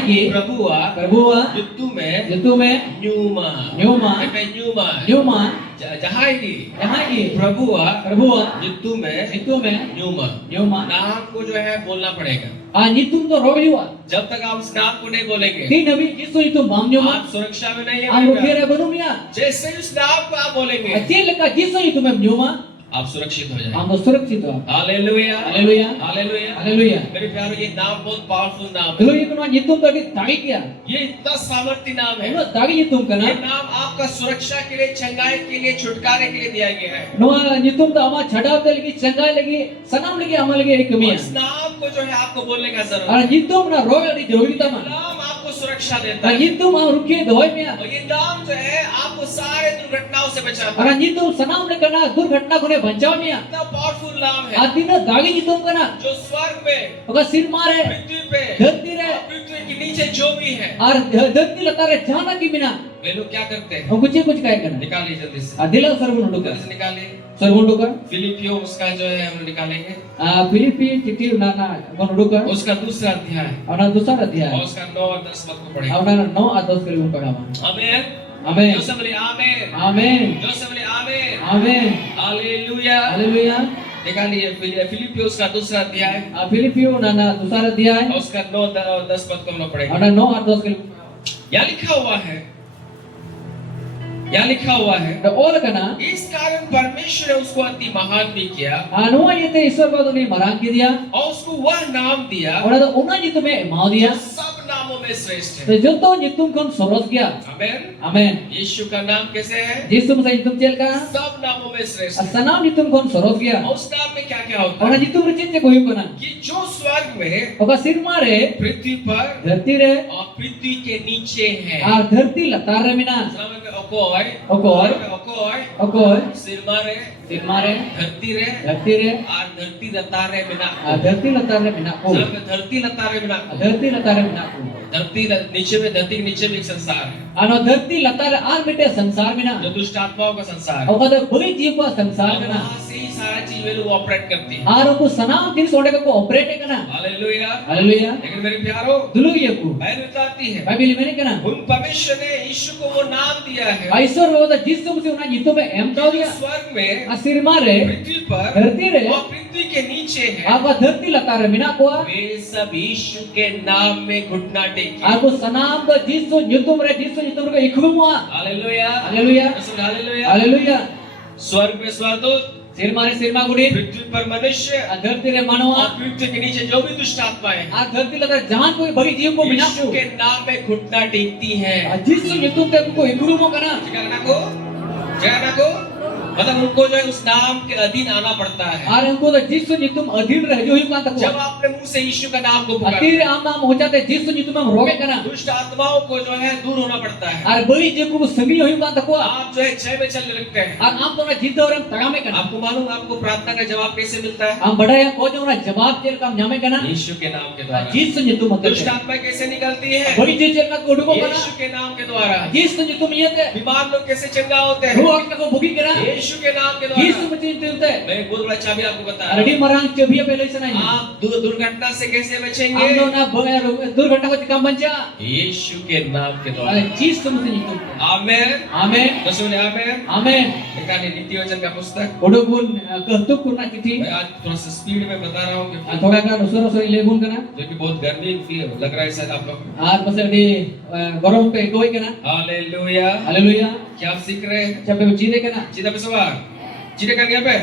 ki प्रभुआ perbuwa युद्धु में jitu me pneuma pneuma pneuma nyuma जहाँ की जहाँ की प्रभुआ perbuwa युद्धु में jitu me न्यूमा nyuma नाम को जो है बोलना पड़ेगा। nitum to rogliwa जब तक आप उस नाम को नहीं बोलेंगे ti nabi jisu itu mam nyoma आप सुरक्षा में नहीं am है। rukere banumia जैसे ही उस नाम को आप बोलेंगे acil ka jisu itu me nyoma आप सुरक्षित हो जाएंगे। am surakshit ho hallelujah haleluya hallelujah. haleluya मेरे प्यारों ये नाम बहुत पावरफुल नाम है। kalau itu no jitum to di tagi kiya ये इतना सामर्थ्य नाम है। no tagi jitum ये kana नाम आपका सुरक्षा के लिए, चंगाई के लिए, छुटकारे के लिए दिया गया है। no jitum to ama chhadavte lagi changai lagi sanam lagi amal lagi ek और kamiya इस नाम को जो है आपको बोलने का जरूरत और है। jitum na roga di jorogita ma नाम आपको सुरक्षा देता और है jitum am rukke doy me और ये नाम जो है आपको सारे दुर्घटनाओं से बचाता और है। jitum sanam le kana durghatna kone bachao me इतना पावरफुल नाम है adina dagi jitum kana जो स्वर्ग में, oka sir mare पृथ्वी पे, धरती रे पृथ्वी के नीचे जो भी है और धरती लतारे जाना की बिना वे लोग क्या करते हैं? और कुछ काय करना निकालिए जल्दी से, दिला सर्वुंडु का जल्दी से निकालिए। सर्वुंडु का फिलिपियो उसका जो है हम निकालेंगे फिलिपी चिट्ठी ना वनुडु का उसका दूसरा अध्याय और दूसरा अध्याय और उसका 9 और 10 पद को पढ़ेंगे। और 9 और 10 के लिए पढ़ावा आमेन आमेन जो सब बोले आमेन आमेन जो सब बोले आमेन आमेन हालेलुया हालेलुया निकालिए फिलिपियोस का दूसरा अध्याय Filipio nana दूसरा दिया है और उसका 9-10 पद को हम लोग पढ़ेंगे। और 9 और 10 के यहाँ लिखा हुआ है, यहाँ लिखा हुआ है, तो और कना इस कारण परमेश्वर ने उसको अति महान भी किया anu ये ते ईश्वर को तो नहीं मरांग की दिया और उसको वह नाम दिया और तो उन्हें जी तुम्हें माव दिया सब नामों में श्रेष्ठ तो है। जो तो जितुम कौन सरोज गया आमेन। आमेन यीशु का नाम कैसे है? जिसुम से जितुम चल का सब नामों में श्रेष्ठ है। सनाम जितुम कौन सरोज गया और उस नाम में क्या क्या होता और है? जितुम रिचित को ही कोना कि जो स्वर्ग में, ओका सिर मारे पृथ्वी पर धरती रे और पृथ्वी के नीचे है। और धरती लतार रे मिना समय में अकोय, अकोय, अकोय, ओकोय सिर मारे, धरती रे और धरती लतारे बिना और धरती लतार रे मिना को समय में धरती लतारे बिना धरती लतार रे मिना को धरती नीचे में, धरती के नीचे में एक संसार है और धरती लतार आर बेटे संसार मिना जो दुष्ट आत्माओं का संसार है। ओका तो बड़ी जीव का संसार मिना वहाँ से ही सारा चीज वे लोग ऑपरेट करती है। और को सनाम दिन सोडे को ऑपरेट करना हालेलुया। हालेलुया लेकिन मेरे प्यारो, दुलु ये को बाइबल बताती है बाइबल में नहीं करना उन परमेश्वर ने यीशु को वो नाम दिया है ईश्वर वो तो जिस तुम से उन्हें जितों में एम तो दिया स्वर्ग में, सिर मारे पृथ्वी पर धरती रे और पृथ्वी के नीचे है। आपका धरती लतार रे मिना को वे सब यीशु के नाम में घुटना टेकी। आपको सनाम तो जिसो जितुम रे को इखुमुआ हालेलुया। Hallelujah hallelujah. हालेलुया स्वर्ग में स्वर्गदूत, सिर मारे सिर मा गुड़ी पृथ्वी पर मनुष्य धरती रे मानवा और पृथ्वी के नीचे जो भी दुष्ट आत्माएं हैं, आ धरती लतार जहां कोई बड़ी जीव को मिना यीशु के नाम में घुटना टेकती हैं। जिसो जितुम ते को इखुमुआ करना जगना को मतलब उनको जो है उस नाम के अधीन आना पड़ता है। और उनको तो जिसो जितुम अधीन रह जो ही का तक जब आपने मुंह से यीशु का नाम को पुकारा, अतीर आम नाम हो जाते जिसो जितुम हम रोगे करना दुष्ट आत्माओं को जो है दूर होना पड़ता है। और बड़ी जीव को संगी होई का तक आप जो है क्षय में चलने लगते हैं। और आप तो ना जीत और हम तगामे करना आपको मालूम है आपको प्रार्थना का जवाब कैसे मिलता है? हम बड़ा को जो ना जवाब चेल काम जामे करना यीशु के नाम के द्वारा। जिसो जितुम दुष्ट मतलब आत्मा कैसे निकलती है? बड़ी जीव चेल का कोडको करना यीशु के नाम के द्वारा। जिसो जितुम ये ते बीमार लोग कैसे चंगा होते हैं? वो आपको बुगी करना यीशु के नाम के द्वारा। जिसो मचिन ते मैं एक बहुत बड़ा चाबी आपको बता रहा रेडी हूँ। मरांग चबिया पहले से नहीं आप दुर्घटना से कैसे हम बचेंगे? तो ना दुर्घटना को काम बचा यीशु के नाम के द्वारा। जिसो मचिन जितुम आमेन। आमेन तो सुने आमेन। आमेन निकालिए नीति वचन का पुस्तक। ओडोगुन कहतु कुना चिट्ठी मैं आज थोड़ा सा स्पीड में बता रहा हूँ क्योंकि थोड़ा का रसोर रसोर लेगुन करना जो कि बहुत गर्मी लग रहा है शायद आप लोग। आर पसडी गरम पे कोई करना हालेलुया। हालेलुया क्या आप सीख रहे हैं? जब पे चीरे करना सीधा पे सवार सीधे कर गया पे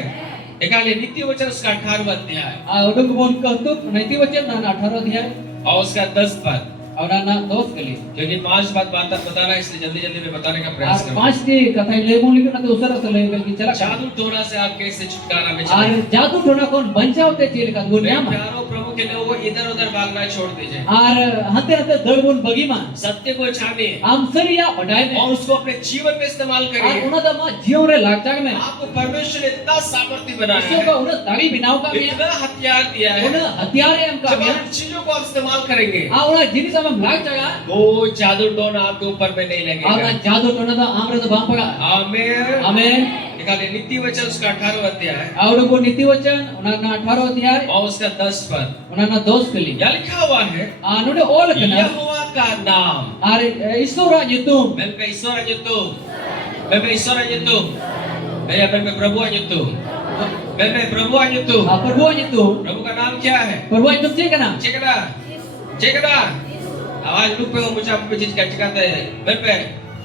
निकालिए नीति वचन उसका 18वां अध्याय ओडोगुन कहतु नैति वचन ना 18 अध्याय और उसका 10 पद। और ना दोस्त के लिए क्योंकि 5 बात बताना है इसलिए जल्दी जल्दी में बताने का प्रयास और करूंगा। 5 टी कथा लेगुन लिखना तो उसर से लेगल की चला जादू टोना से आप कैसे छुटकारा में और चले? जादू टोना कौन बचावते चील का दुनिया में प्यारो प्रभु के लोगों इधर उधर भागना छोड़ दीजिए और हते हते दगुन बगी में सत्य को छानिए हम सरिया बढ़ाए में और उसको अपने जीवन में इस्तेमाल और करिए। उन द मा जीव रे लागजाग में आपको परमेश्वर ने इतना सामर्थ्य बनाया इसो का है, उन दाड़ी बिनाव का में इतना हथियार दिया उन है। हथियार हम का जब में आप इन चीजों को आप इस्तेमाल करेंगे आ उन जिनिस हम लाग जागा कोई जादू टोना आपके ऊपर में नहीं आ लगेगा। जादू टोना तो आमरे तो बाप पड़ा आमेन। आमेन निकालिए नीति वचन उसका 18वां अध्याय और को नीति वचन उना 18 अध्याय और उसका 10 पद। उना दोस्त के लिए यहाँ लिखा हुआ है आ नुडे ओल कना यहोवा का नाम। और ईश्वर जितुम मैं पे ईश्वर अजतो मैं पे ईश्वर अजतो मैं पे प्रभु अजतो मैं पे प्रभु अजतो। आ प्रभु जितुम प्रभु का नाम क्या है? प्रभु जितुम से कना चेकड़ा आवाज लुक पे हो मुझे आपको चीज का चिकाता है। मैं पे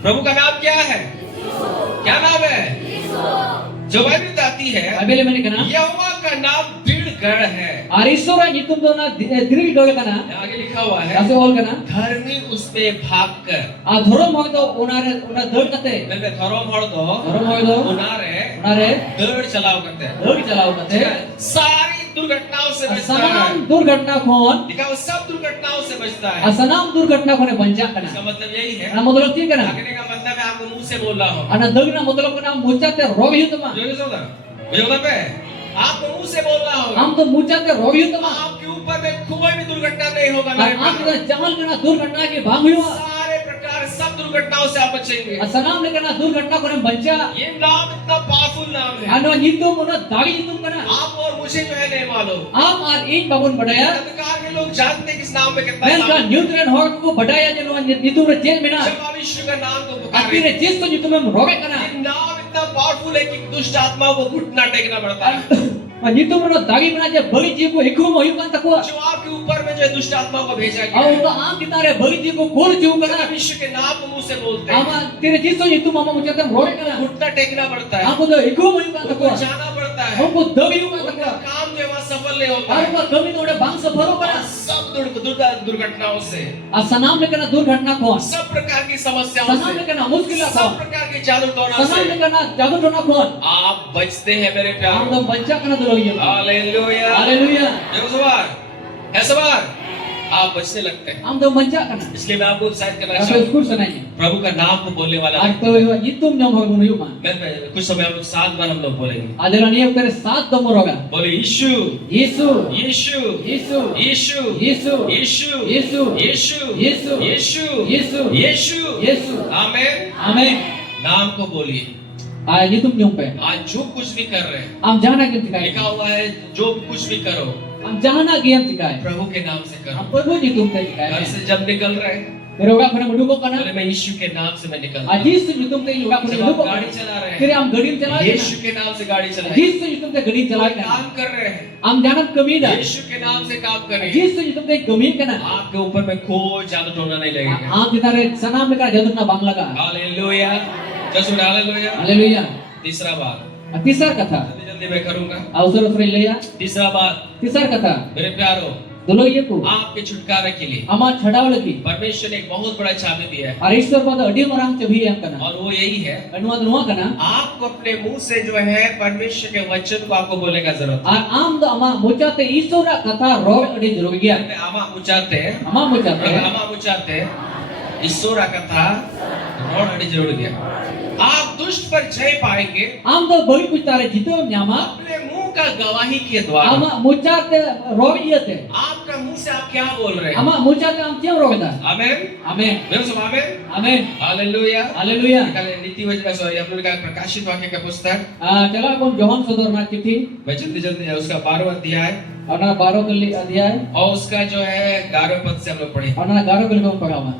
प्रभु का नाम क्या है? क्या नाम है? जो बाइबल बताती है अबेले मैंने कना यहोवा का नाम दृढ़ है। और ईश्वर जितुम तो ना दृढ़ गल कना आगे लिखा हुआ है ऐसे ओल कना धर्मी उस पे भाग कर। आ धर्म हो तो उनारे उना दड़ कते मैं पे धर्म हड़ दो धर्म हो तो उनारे दौड़ चलाओ करते हैं। दड़ चलाओ कते सारी दुर्घटनाओं से बचता है। असनाम दुर्घटना कौन लिखा हुआ सब दुर्घटनाओं से बचता है। असनाम दुर्घटना कोने बंजा इसका कना मतलब यही है। ना मतलब ठीक कना भागने का मतलब है आपको मुंह से बोल रहा हूँ। अना दगना मतलब कना मुचाते रोग ही तमा जो समझा मुझे बता पे आपको मुंह से बोल रहा होगा। हम तो मुचाते रोग ही तमा आपके ऊपर में कोई भी दुर्घटना नहीं होगा मेरे आप प्यारे। तो जहां कना दुर्घटना के भाग हुआ सारे प्रकार सब दुर्घटनाओं से आप बचेंगे। असनाम लेकना दुर्घटना कोने बंजा ये नाम इतना पावरफुल नाम है। अनो जितुम उना दागी जितुम कना आप और मुझे जो है नहीं मालूम। आप और इन बाबुन बढ़ाया अंधकार के लोग जानते हैं कि इस नाम में कितना मैं का सामर्थ्य है। न्यूट्रन हो को बढ़ाया जनो जितुम रे चेंज में ना जब आप यीशु का नाम को पुकारें, अतीरे जिस तो जितुम हम रोगे कना ये नाम इतना पावरफुल है कि दुष्ट आत्माओं को घुटना टेकना पड़ता है। Itu menurut daging mana aja bagi jiwa ikut mau ikan takwa. जो आपके ऊपर में जो दुष्ट आत्मा को भेजा गया Aku है, तो आम kita रे bagi jiwa kor jiwa जब kana. हम यीशु के नाम को मुंह से बोलते हैं, Ama तेरे जिसो itu mama मुझे रोड kana. घुटना टेकना पड़ता है, Aku तो ikut mau ikan उनको takwa. जाना पड़ता है, Aku dagi ikan उनका takwa. काम जो है वहाँ सफल नहीं होता Aku है। kami तो उड़े bangsa baru kana. सब दुर्घटनाओं से, Asanam le kana durghatna kon. सब प्रकार की समस्याओं Sanam le से, kana muskila सब kon. प्रकार की जादू टोना Sanam le से kana jadu dona kon. आप बचते हैं मेरे Am प्यारों। तो banca kana dulu iya. Hallelujah. Haleluya. देखो सवार, है सवार, आप बचने लगते हैं। Am to banca kana. इसलिए मैं आपको उत्साहित करना Aku चाहूँ, iskur sananya. प्रभु का नाम को बोलने वाला Aku itu nyom harus menuju man. मैं कुछ समय हम लोग 7 बार हम लोग बोलेंगे। Adalah ni aku teres saat domor hoga. बोले यीशु Yesu. यीशु Yesu. यीशु Yesu. यीशु Yesu. यीशु Yesu. यीशु Yesu. यीशु Yesu. आमेन। Amin. नाम को बोलिए। Itu nyom pe. आज जो कुछ भी कर रहे हैं, Am jana ke tikai. लिखा हुआ है जो भी कुछ भी करो Am jana ke yang tikai. प्रभु के नाम से Am करो। perlu jitum te घर tikai. से जब निकल रहे हैं, Teroga kena menduko kana. बोले मैं यीशु के नाम से मैं निकल रहा हूं। Ajis jitum te yoga kena जब आप menduko. गाड़ी चला रहे Kira हैं, am gadim chalai Yeshu kana. के नाम से गाड़ी चलाइए। Ajis jitum te gadim chalai kana. काम कर रहे हैं, Am janam kami dah. यीशु के नाम से काम करें। Ajis jitum te kami kana. आपके ऊपर में कोई जादू टोना नहीं लगेगा। Am kita re sanam le kana jadu na bang laga. Hallelujah, जसुर हालेलुया। Haleluya. तीसरा बात, Tisar kata. जल्दी जल्दी मैं करूंगा। Ausar usri leya. तीसरा बात, Tisar kata. मेरे प्यारों, Dulu iya ku. आपके छुटकारे के लिए Ama chadaw lagi. परमेश्वर ने एक बहुत बड़ा चाबी दिया है, Aristor pada adi orang cebi yang kana. और वो यही है, Anuat nuwa kana. आपको अपने मुंह से जो है परमेश्वर के वचन को आपको बोलने का जरूरत है। Ar am do ama mucate isora kata roh adi jurug gya. आमा मुचाते हैं, Ama mucate. आमा मुचाते हैं, ईश्वर का था, रोड अड़ी जरूर गया। आप दुष्ट पर जय पाएंगे Am do bagi pucare jitu nyama. अपने मुंह का गवाही के द्वारा। Ama mucate roh iya te. आपका मुंह से आप क्या बोल रहे हैं? Ama mucate am tiang roh kata. Amen. Amin. मेरे सब आमेन। Amin. हालेलुया। Haleluya. निकाले नीति वचन सॉरी आप लोगों का प्रकाशित वाक्य का पुस्तक, Chala kon Johan sodorna चिट्ठी मैं जल्दी जल्दी उसका 12वां अध्याय अपना 12 कली अध्याय और उसका जो है 11वें पद से हम लोग पढ़े। अपना 11 कली को पढ़ावा.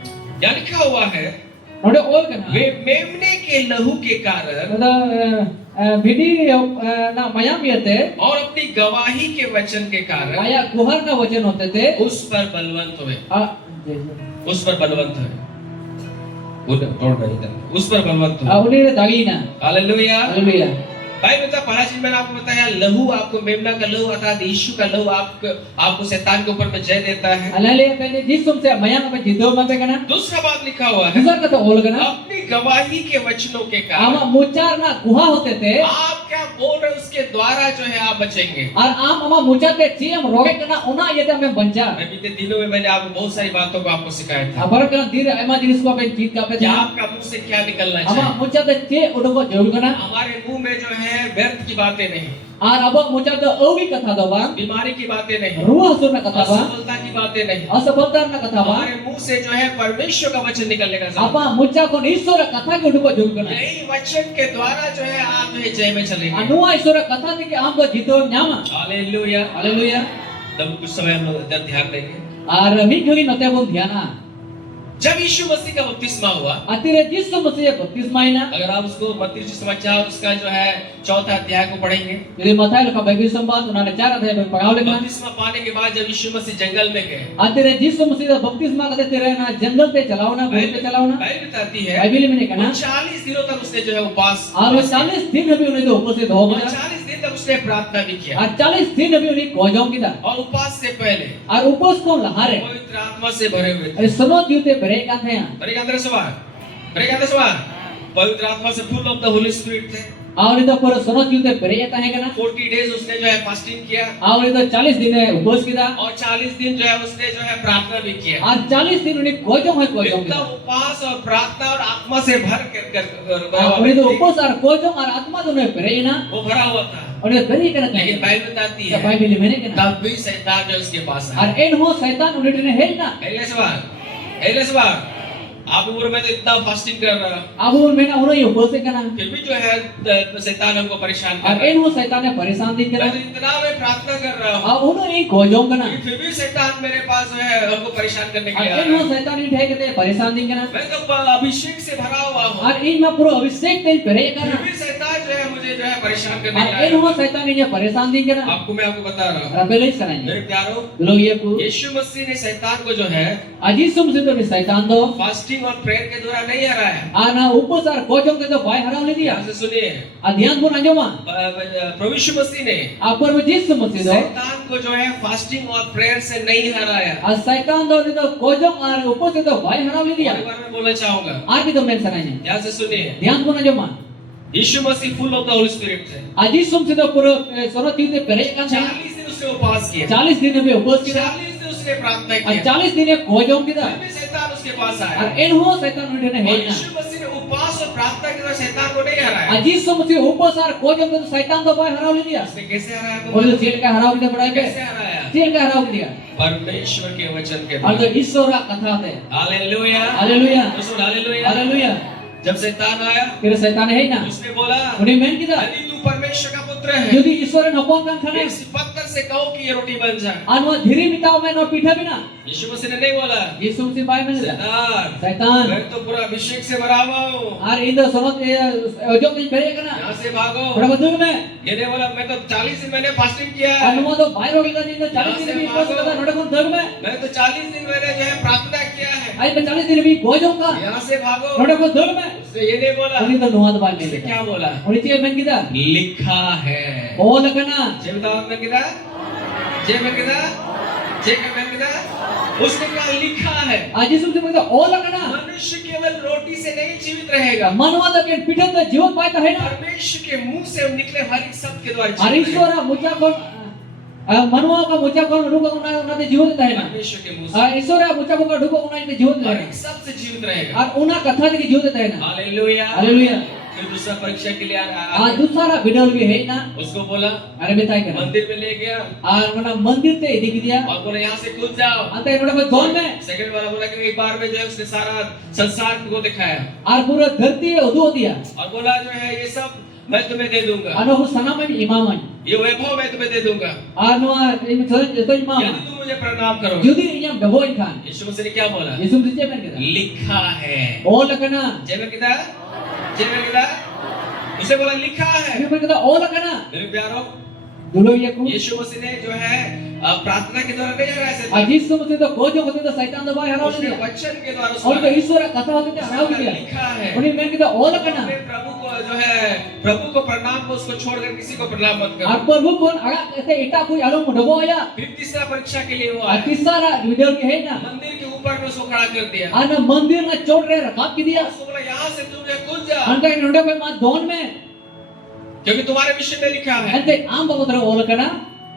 यहाँ लिखा हुआ है, नोडे ओल kana. वे मेमने के लहू के कारण Ada bidi na mayam yate. और अपनी गवाही के वचन के कारण Maya kuhar na वचन होते थे. उस पर बलवंत हुए, आ उस पर बलवंत हुए, उस पर बलवंत हुए। उन्हें दागी ना. हालेलुया। Haleluya. भाई बता, पहला चीज मैंने आपको बताया, लहू आपको मेमना का लहू अर्थात यीशु का लहू आपको शैतान के ऊपर में जय देता है। Alale pene jisum se mayam apa jido mate kana. दूसरा बात लिखा हुआ है, Kisar kata ओल kana. अपनी गवाही के वचनों के कारण Ama mucar na kuha होते थे. आप क्या बोल रहे हैं उसके द्वारा जो है आप बचेंगे। और आम ama mucar te ciam roge kana una yete ame banca. मैं बीते दिनों में मैंने आपको बहुत सारी बातों को आपको सिखाया था Abar kana dir ema jinis ko ape जीत का पे कि था. आपका मुंह से क्या निकलना Ama चाहिए। mucar te ce udah ko jauh kana. हमारे मुंह में जो है व्यर्थ की बातें नहीं, और अब मुझे तो ओगी कथा दो बांग बीमारी की बातें नहीं, रुआ सुनना कथा बांग असफलता की बातें नहीं, असफलता ना कथा बांग हमारे मुंह से जो है परमेश्वर का वचन निकलने का जरूरत apa मुझे को ईश्वर कथा के उनको जोड़ है। करना यही वचन के द्वारा जो है आप जो है जय में चलेंगे। अनुआ ईश्वर कथा थी कि हमको जीतो न्यामा हालेलुया। हालेलुया तब कुछ समय हम लोग इधर ध्यान देंगे। और मी घड़ी नते बोल ध्याना जब यीशु मसीह का बपतिस्मा हुआ, अतिरे जिस मसीह बपतिस्मा ना अगर आप उसको मत्ती सुसमाचार उसका जो है 4था अध्याय को पढ़ेंगे, यदि मताई लोग बाइबल संवाद उन्होंने 4 अध्याय में पढ़ाओ लेना बपतिस्मा पाने के बाद जब यीशु मसीह जंगल में गए, अतिरे जिस मसीह बपतिस्मा करते तेरे ना जंगल पे चलाओ ना भूमि पे चलाओ ना बाइबल बताती है बाइबल में नहीं कहना 40 दिनों तक उसने जो है उपवास, और 40 दिन अभी उन्हें तो उपस्थित हो और गया 40 दिन तक उसने प्रार्थना भी किया, और 40 दिन अभी उन्हें गोजाओं की था और उपवास से पहले और उपवास को लहारे पवित्र आत्मा से भरे हुए थे। अरे सनो जीवते भरे का थे भरे के अंदर सवार, भरे के अंदर सवार, पवित्र आत्मा से full of the holy spirit थे। और इधर पर सनो जीवते भरे का है ना 40 डेज उसने जो है फास्टिंग किया, और इधर 40 दिन है उपवास की था और 40 दिन जो है उसने जो है प्रार्थना भी किया। और 40 दिन उन्हें गोजाओं है गोजाओं की इतना था उपवास और प्रार्थना और आत्मा से भर और उन्हें तो उपवास और गोजाओं और आत्मा दोनों भरे ना वो भरा हुआ था, और ये भरे का लेकिन था बाइबल बताती क्या है बाइबल में नहीं कहना तब भी शैतान जो उसके पास आया। और इन हो शैतान उन्हें है ना पहले सवाल आप उम्र में तो इतना फास्टिंग कर रहा, अब उन्हें ना उन्हें उपवास करना फिर भी जो है शैतान हमको परेशान कर और रहा है। इन हो शैतान ने परेशान दिख मैं रहा तो इतना मैं प्रार्थना कर रहा हूँ, और उन्हें गोजाओं करना फिर भी शैतान मेरे पास जो है हमको परेशान करने के और लिए आ इन रहा हो है। शैतान ही है कहते परेशान दिख करना मैं तो अभिषेक से भरा हुआ हूँ, और इन में पूरा अभिषेक तेज भरे फिर करना भी शैतान जो है मुझे जो है परेशान करने Ar के en लिए ho setan niya paresan din kana. आपको मैं आपको बता रहा हूँ Rabelai sananya. मेरे प्यारों Dulu ye ku. यीशु मसीह ने शैतान को जो है Aji sum sido ni setan do. Fasting और प्रेयर के द्वारा नहीं हराया Ana upasar kojong ke do bai harau ni dia. ध्यान से सुनिए Adhian pun anjoma. प्रभु यीशु मसीह ने Apar bujis sum sido. शैतान को जो है फास्टिंग और प्रेयर से नहीं हराया As setan do ni do kojong ar upas itu bai harau ni dia. और एक बार मैं बोलना चाहूंगा Ar itu men sananya. ध्यान से सुनिए Adhian pun anjoma. Yeshu Masih full of the holy spirit थे Aji sum sido puro sono tiu pere kan saya. 40 दिन उसने उपवास किया 40 दिन में उपवास किया. 40 दिन उसने प्रार्थना और किया 40 दिन kojong kita. फिर भी शैतान उसके पास आया और en ho setan udah और hei na. यीशु मसीह ने उपवास और प्रार्थना के द्वारा शैतान को नहीं हराया Aji semua upos ar kojong itu setan तो bai harau ni dia. उसने कैसे हराया आपको Oleh जेल का harau kita पढ़ाई पे. कैसे हराया जेल का harau dia. परमेश्वर के वचन के और तो द्वारा ईश्वर का कथा है. Hallelujah hallelujah. दोस्तों हालेलुया हालेलुया. जब शैतान आया फिर शैतान है ना. उसने बोला उन्हें मेन kita. यदि तू परमेश्वर का पुत्र है यदि ईश्वर ने नपon kan खाने. इस पत्थर से कहो कि ये रोटी बन जाए anu dhiri mitau main और पीठा बिना. यीशु मसीह ने नहीं बोला यीशु मसीह बाई में शैतान शैतान. मैं तो पूरा अभिषेक से भरा हुआ हूँ और इधर सोनत ओजो के परे करना. यहाँ से भागो बड़ा बदल में. ये नहीं बोला मैं तो 40 दिन मैंने फास्टिंग किया है anu तो बाहर हो गया नहीं तो 40 दिन भी उपवास करता नोटे कौन दर में. मैं तो 40 दिन मैंने जो है प्रार्थना किया है आई पे 40 दिन भी kojong का. यहाँ से भागो नोटे कौन दर में. उसने ये नहीं बोला उन्हीं तो नुआद बाई उसने में. क्या बोला उन्हीं चीज़ मेन kita. लिखा है Oh लगना. जय बताओ मैं किदा जय मैं किदा जय मैं किदा उसने क्या लिखा है आज यीशु मसीह बोलता oh लगना. मनुष्य केवल रोटी से नहीं जीवित रहेगा मनवाद के पीठे तो जीवन पाता है ना. परमेश्वर के मुंह से निकले हर एक शब्द के द्वारा जीवित हरीश्वर मुझा कौन मनवा का मुझा कौन रुका उन्हें ते जीवन देता है रहेगा। ना. परमेश्वर के मुंह से ईश्वर मुझा को रुका उन्हें ते जीवन देता हर है. एक शब्द से जीवित रहेगा और उन्हें कथा के जीवन देता है ना. Hallelujah hallelujah. फिर दूसरा परीक्षा के लिए आज दूसरा विडल भी है ना. उसको बोला अरे बताए क्या. मंदिर में ले गया और मना मंदिर ते दिख दिया. और बोला यहाँ से कूद जाओ अंत में बड़ा कौन में. सेकंड वाला बोला कि एक बार में जो है उसने सारा संसार को दिखाया और पूरा धरती उदो दिया. और बोला जो है ये सब मैं तुम्हें दे दूंगा अनु वो सना में इमाम है. ये वैभव मैं तुम्हें दे दूंगा और नो इन तो इमाम. यदि तुम मुझे प्रणाम करोगे जुदी इन्हें डबो इनखान. यीशु मसीह ने क्या बोला यीशु मसीह में क्या. लिखा है oh लगना. जय में किदा उसे बोला लिखा है फिर मैं कहता oh लगना. मेरे प्यारों दुलो ये को. यीशु मसीह ने जो है प्रार्थना के द्वारा नहीं हराया शैतान आज यीशु मसीह तो कोई जो होते तो शैतान दबाए हराओ उसने दिया. वचन के द्वारा और तो उसको ईश्वर कथा होते थे हराओ दिया. लिखा है उन्हें मैं कहता oh लगना. अपने प्रभु को जो है प्रभु को प्रणाम को उसको छोड़कर किसी को प्रणाम मत और करो प्रभु कौन अगर ऐसे इटा कोई आलो डबो आया. फिर तीसरा परीक्षा के लिए वो और आया तीसरा विडल के है ना. मंदिर के ऊपर में उसको खड़ा कर दिया और मंदिर में चोट रहे रखा की दिया. उसको बोला यहाँ से तुम जो कूद जा अंत में नोटे पे मां दोन में. क्योंकि तुम्हारे विषय में लिखा है अंत आम बाबू तरह oh लगना.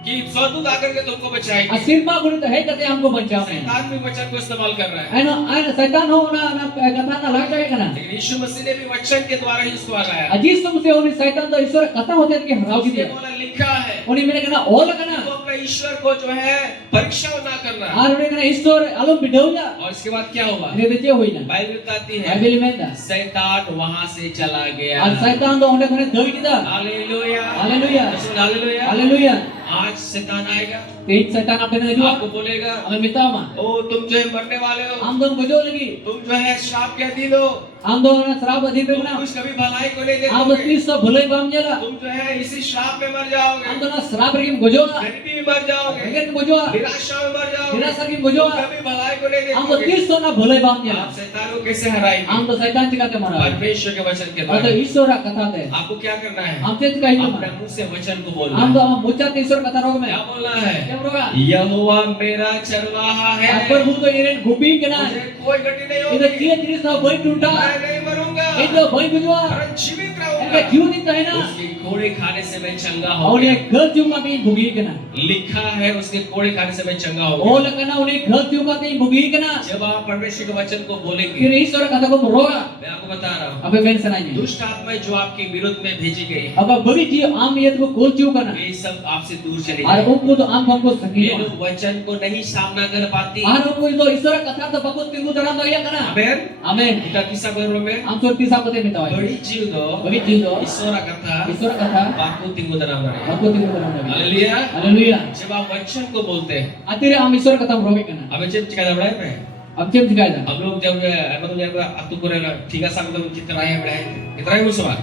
कि स्वर्गदूत आकर के तुमको बचाएंगे असिरमा गुण तो है कहते हमको बचाओ में. शैतान भी वचन को इस्तेमाल कर रहा है है ना शैतान हो ना ना कथा ना लग जाएगा ना. लेकिन यीशु मसीह ने भी वचन के द्वारा ही उसको हराया अजीज तुमसे उन्हें शैतान तो ईश्वर कथा होते कि हराओ की उसने दिया. बोला लिखा है उन्हें मैंने कहना oh लगना. तो अपने ईश्वर को जो है परीक्षा ना करना और उन्हें कहना ईश्वर आलो बिठाओ जा. और इसके बाद क्या हुआ इन्हें बेचे हुई ना. बाइबल बताती है बाइबल में था. शैतान वहां से चला गया और शैतान तो उन्हें कहने दो की था. Hallelujah hallelujah. Hallelujah hallelujah. आज शैतान आएगा एक शैतान आपने नहीं जुआ. आपको बोलेगा हमें मिताओ मां. ओ तुम जो है मरने वाले हो हम दोनों बजो लगी. तुम जो है श्राप के अधीन हो हम दोनों शराब अधिक तुम ना. कुछ कभी भलाई को नहीं हम देखोगे तीस सौ भले बाम जला. तुम जो है इसी श्राप में मर हम जाओगे दोनों शराब रखी बजोगा. गरीबी में मर जाओगे लेकिन बजोगा. निराशा में मर जाओगे निराशा की तुम बजोगा. कभी भलाई को नहीं हम तो देखोगे तीस सौ ना भले बाम जला. आप शैतान को कैसे हराएंगे हम तो शैतान चिकाते मारा. परमेश्वर के वचन के और तो द्वारा ईश्वर का कथा थे. आपको क्या करना है हम चेत कहीं अपने मुंह से वचन को बोलना हम है तो हम मुच्चा ईश्वर कथा रोग में. क्या बोलना है क्या बोलोगा. यहोवा मेरा चरवाहा है पर वो तो इन्हें घुपी के ना. मुझे कोई गति नहीं इधर होगी चीज चीज सब भाई टूटा. मैं नहीं मरूंगा इधर भाई बुझवा. वरन जीवित इनका रहूंगा जीव नहीं है ना. उसके कोड़े खाने से मैं चंगा हो और ये गया घर जीव का कहीं भुगी के ना. लिखा है उसके कोड़े खाने से मैं चंगा हो ओ गया लगना उन्हें घर जीव का कहीं भुगी के ना. जब आप परमेश्वर के वचन को बोलेंगे फिर ईश्वर कथा को रोगा. मैं आपको बता रहा हूँ अबे मैंने सुनाई. दुष्ट आत्माएं जो आपके विरुद्ध में भेजी गई अब बड़ी जीव आम ये तो कोल जीव करना. वे सब आपसे दूर चले और जाए उनको तो आम हमको वे सकी. लोग वचन को नहीं सामना कर पाती और उनको तो ईश्वर कथा तो बहुत तिगु तरह तो या करना. आमेन आमेन. इनका किस्सा बोलो में हम तो तीसरा पते में तो बड़ी जीव दो बड़ी जीव दो ईश्वर कथा ईश्वर कथा बापू तिंगो दना मरे हमको तिगु तरह में. Hallelujah hallelujah. जब आप वचन को बोलते हैं आतिरे हम ईश्वर कथा रोगे करना. हमें जब चिका दबड़ा है अब चेम दिखाएगा. हम लोग जब मतलब जब अतु करे ठीक है सब मतलब कितना है बड़ा है कितना है वो सवाल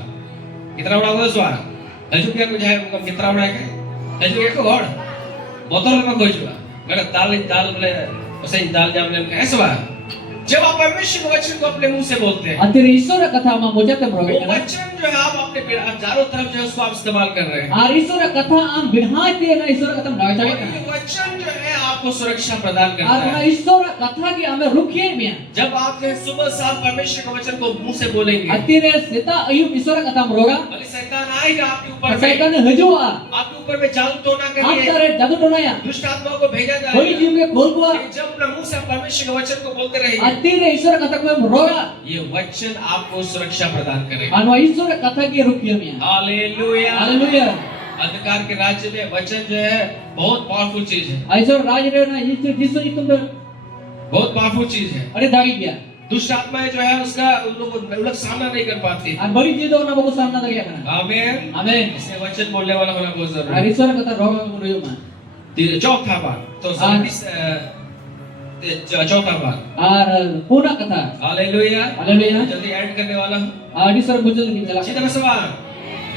कितना बड़ा होगा सवाल juga aku jahit bukan mitra mereka. Juga aku gor. Botol में कोई जुआ. अगर दाल बोले उसे दाल जाम ले के ऐसा बात. जब आप परमेश्वर के वचन को अपने मुंह से बोलते हैं, अतिर ईश्वर कथा में बोलते वो रहोगे ना वचन जो है आप अपने चारों तरफ जो है उसको आप इस्तेमाल कर रहे हैं. और ईश्वर कथा आम बिढ़ाते ना ईश्वर कथा में और डालते ये वचन जो है आपको सुरक्षा प्रदान करता और ना है. ईश्वर कथा की हमें रुकिए में जब आप जो है सुबह शाम परमेश्वर के वचन को मुंह से बोलेंगे, अतिर सेता अयुब ईश्वर कथा में रोगा भले शैतान आएगा आपके ऊपर में, शैतान हजुआ आपके ऊपर में जादू टोना आप करिए, तारे जादू टोनाया दुष्ट आत्माओं को भेजा कोई जाएगा. जीव के खोल को लेकिन जब अपने मुंह से आप परमेश्वर के वचन को बोलते रहिए, अतिर ईश्वर कथा में रोगा ये वचन आपको सुरक्षा प्रदान करेगा. और ना ईश्वर कथा की रुकिए में हालेलुया. हालेलुया अंधकार के राज्य में वचन जो है बहुत पावरफुल चीज है. ईश्वर राज रे ना ईश्वर जिसो तुम बहुत पावरफुल चीज है. अरे दागी गया दुष्ट आत्माएं जो है उसका उन लोग सामना नहीं कर पाती. और बड़ी चीजों ना बहुत सामना लगे करना आमीन. आमीन इसलिए वचन बोलने वाला होना बहुत जरूरी और है. ईश्वर कथा रोगा में रोयो में चौथा बात तो चौथा बात. और पूर्ण कथा हालेलुया. हालेलुया जल्दी ऐड करने वाला हूँ. और ईश्वर मुझे नहीं चला सीधा सवाल.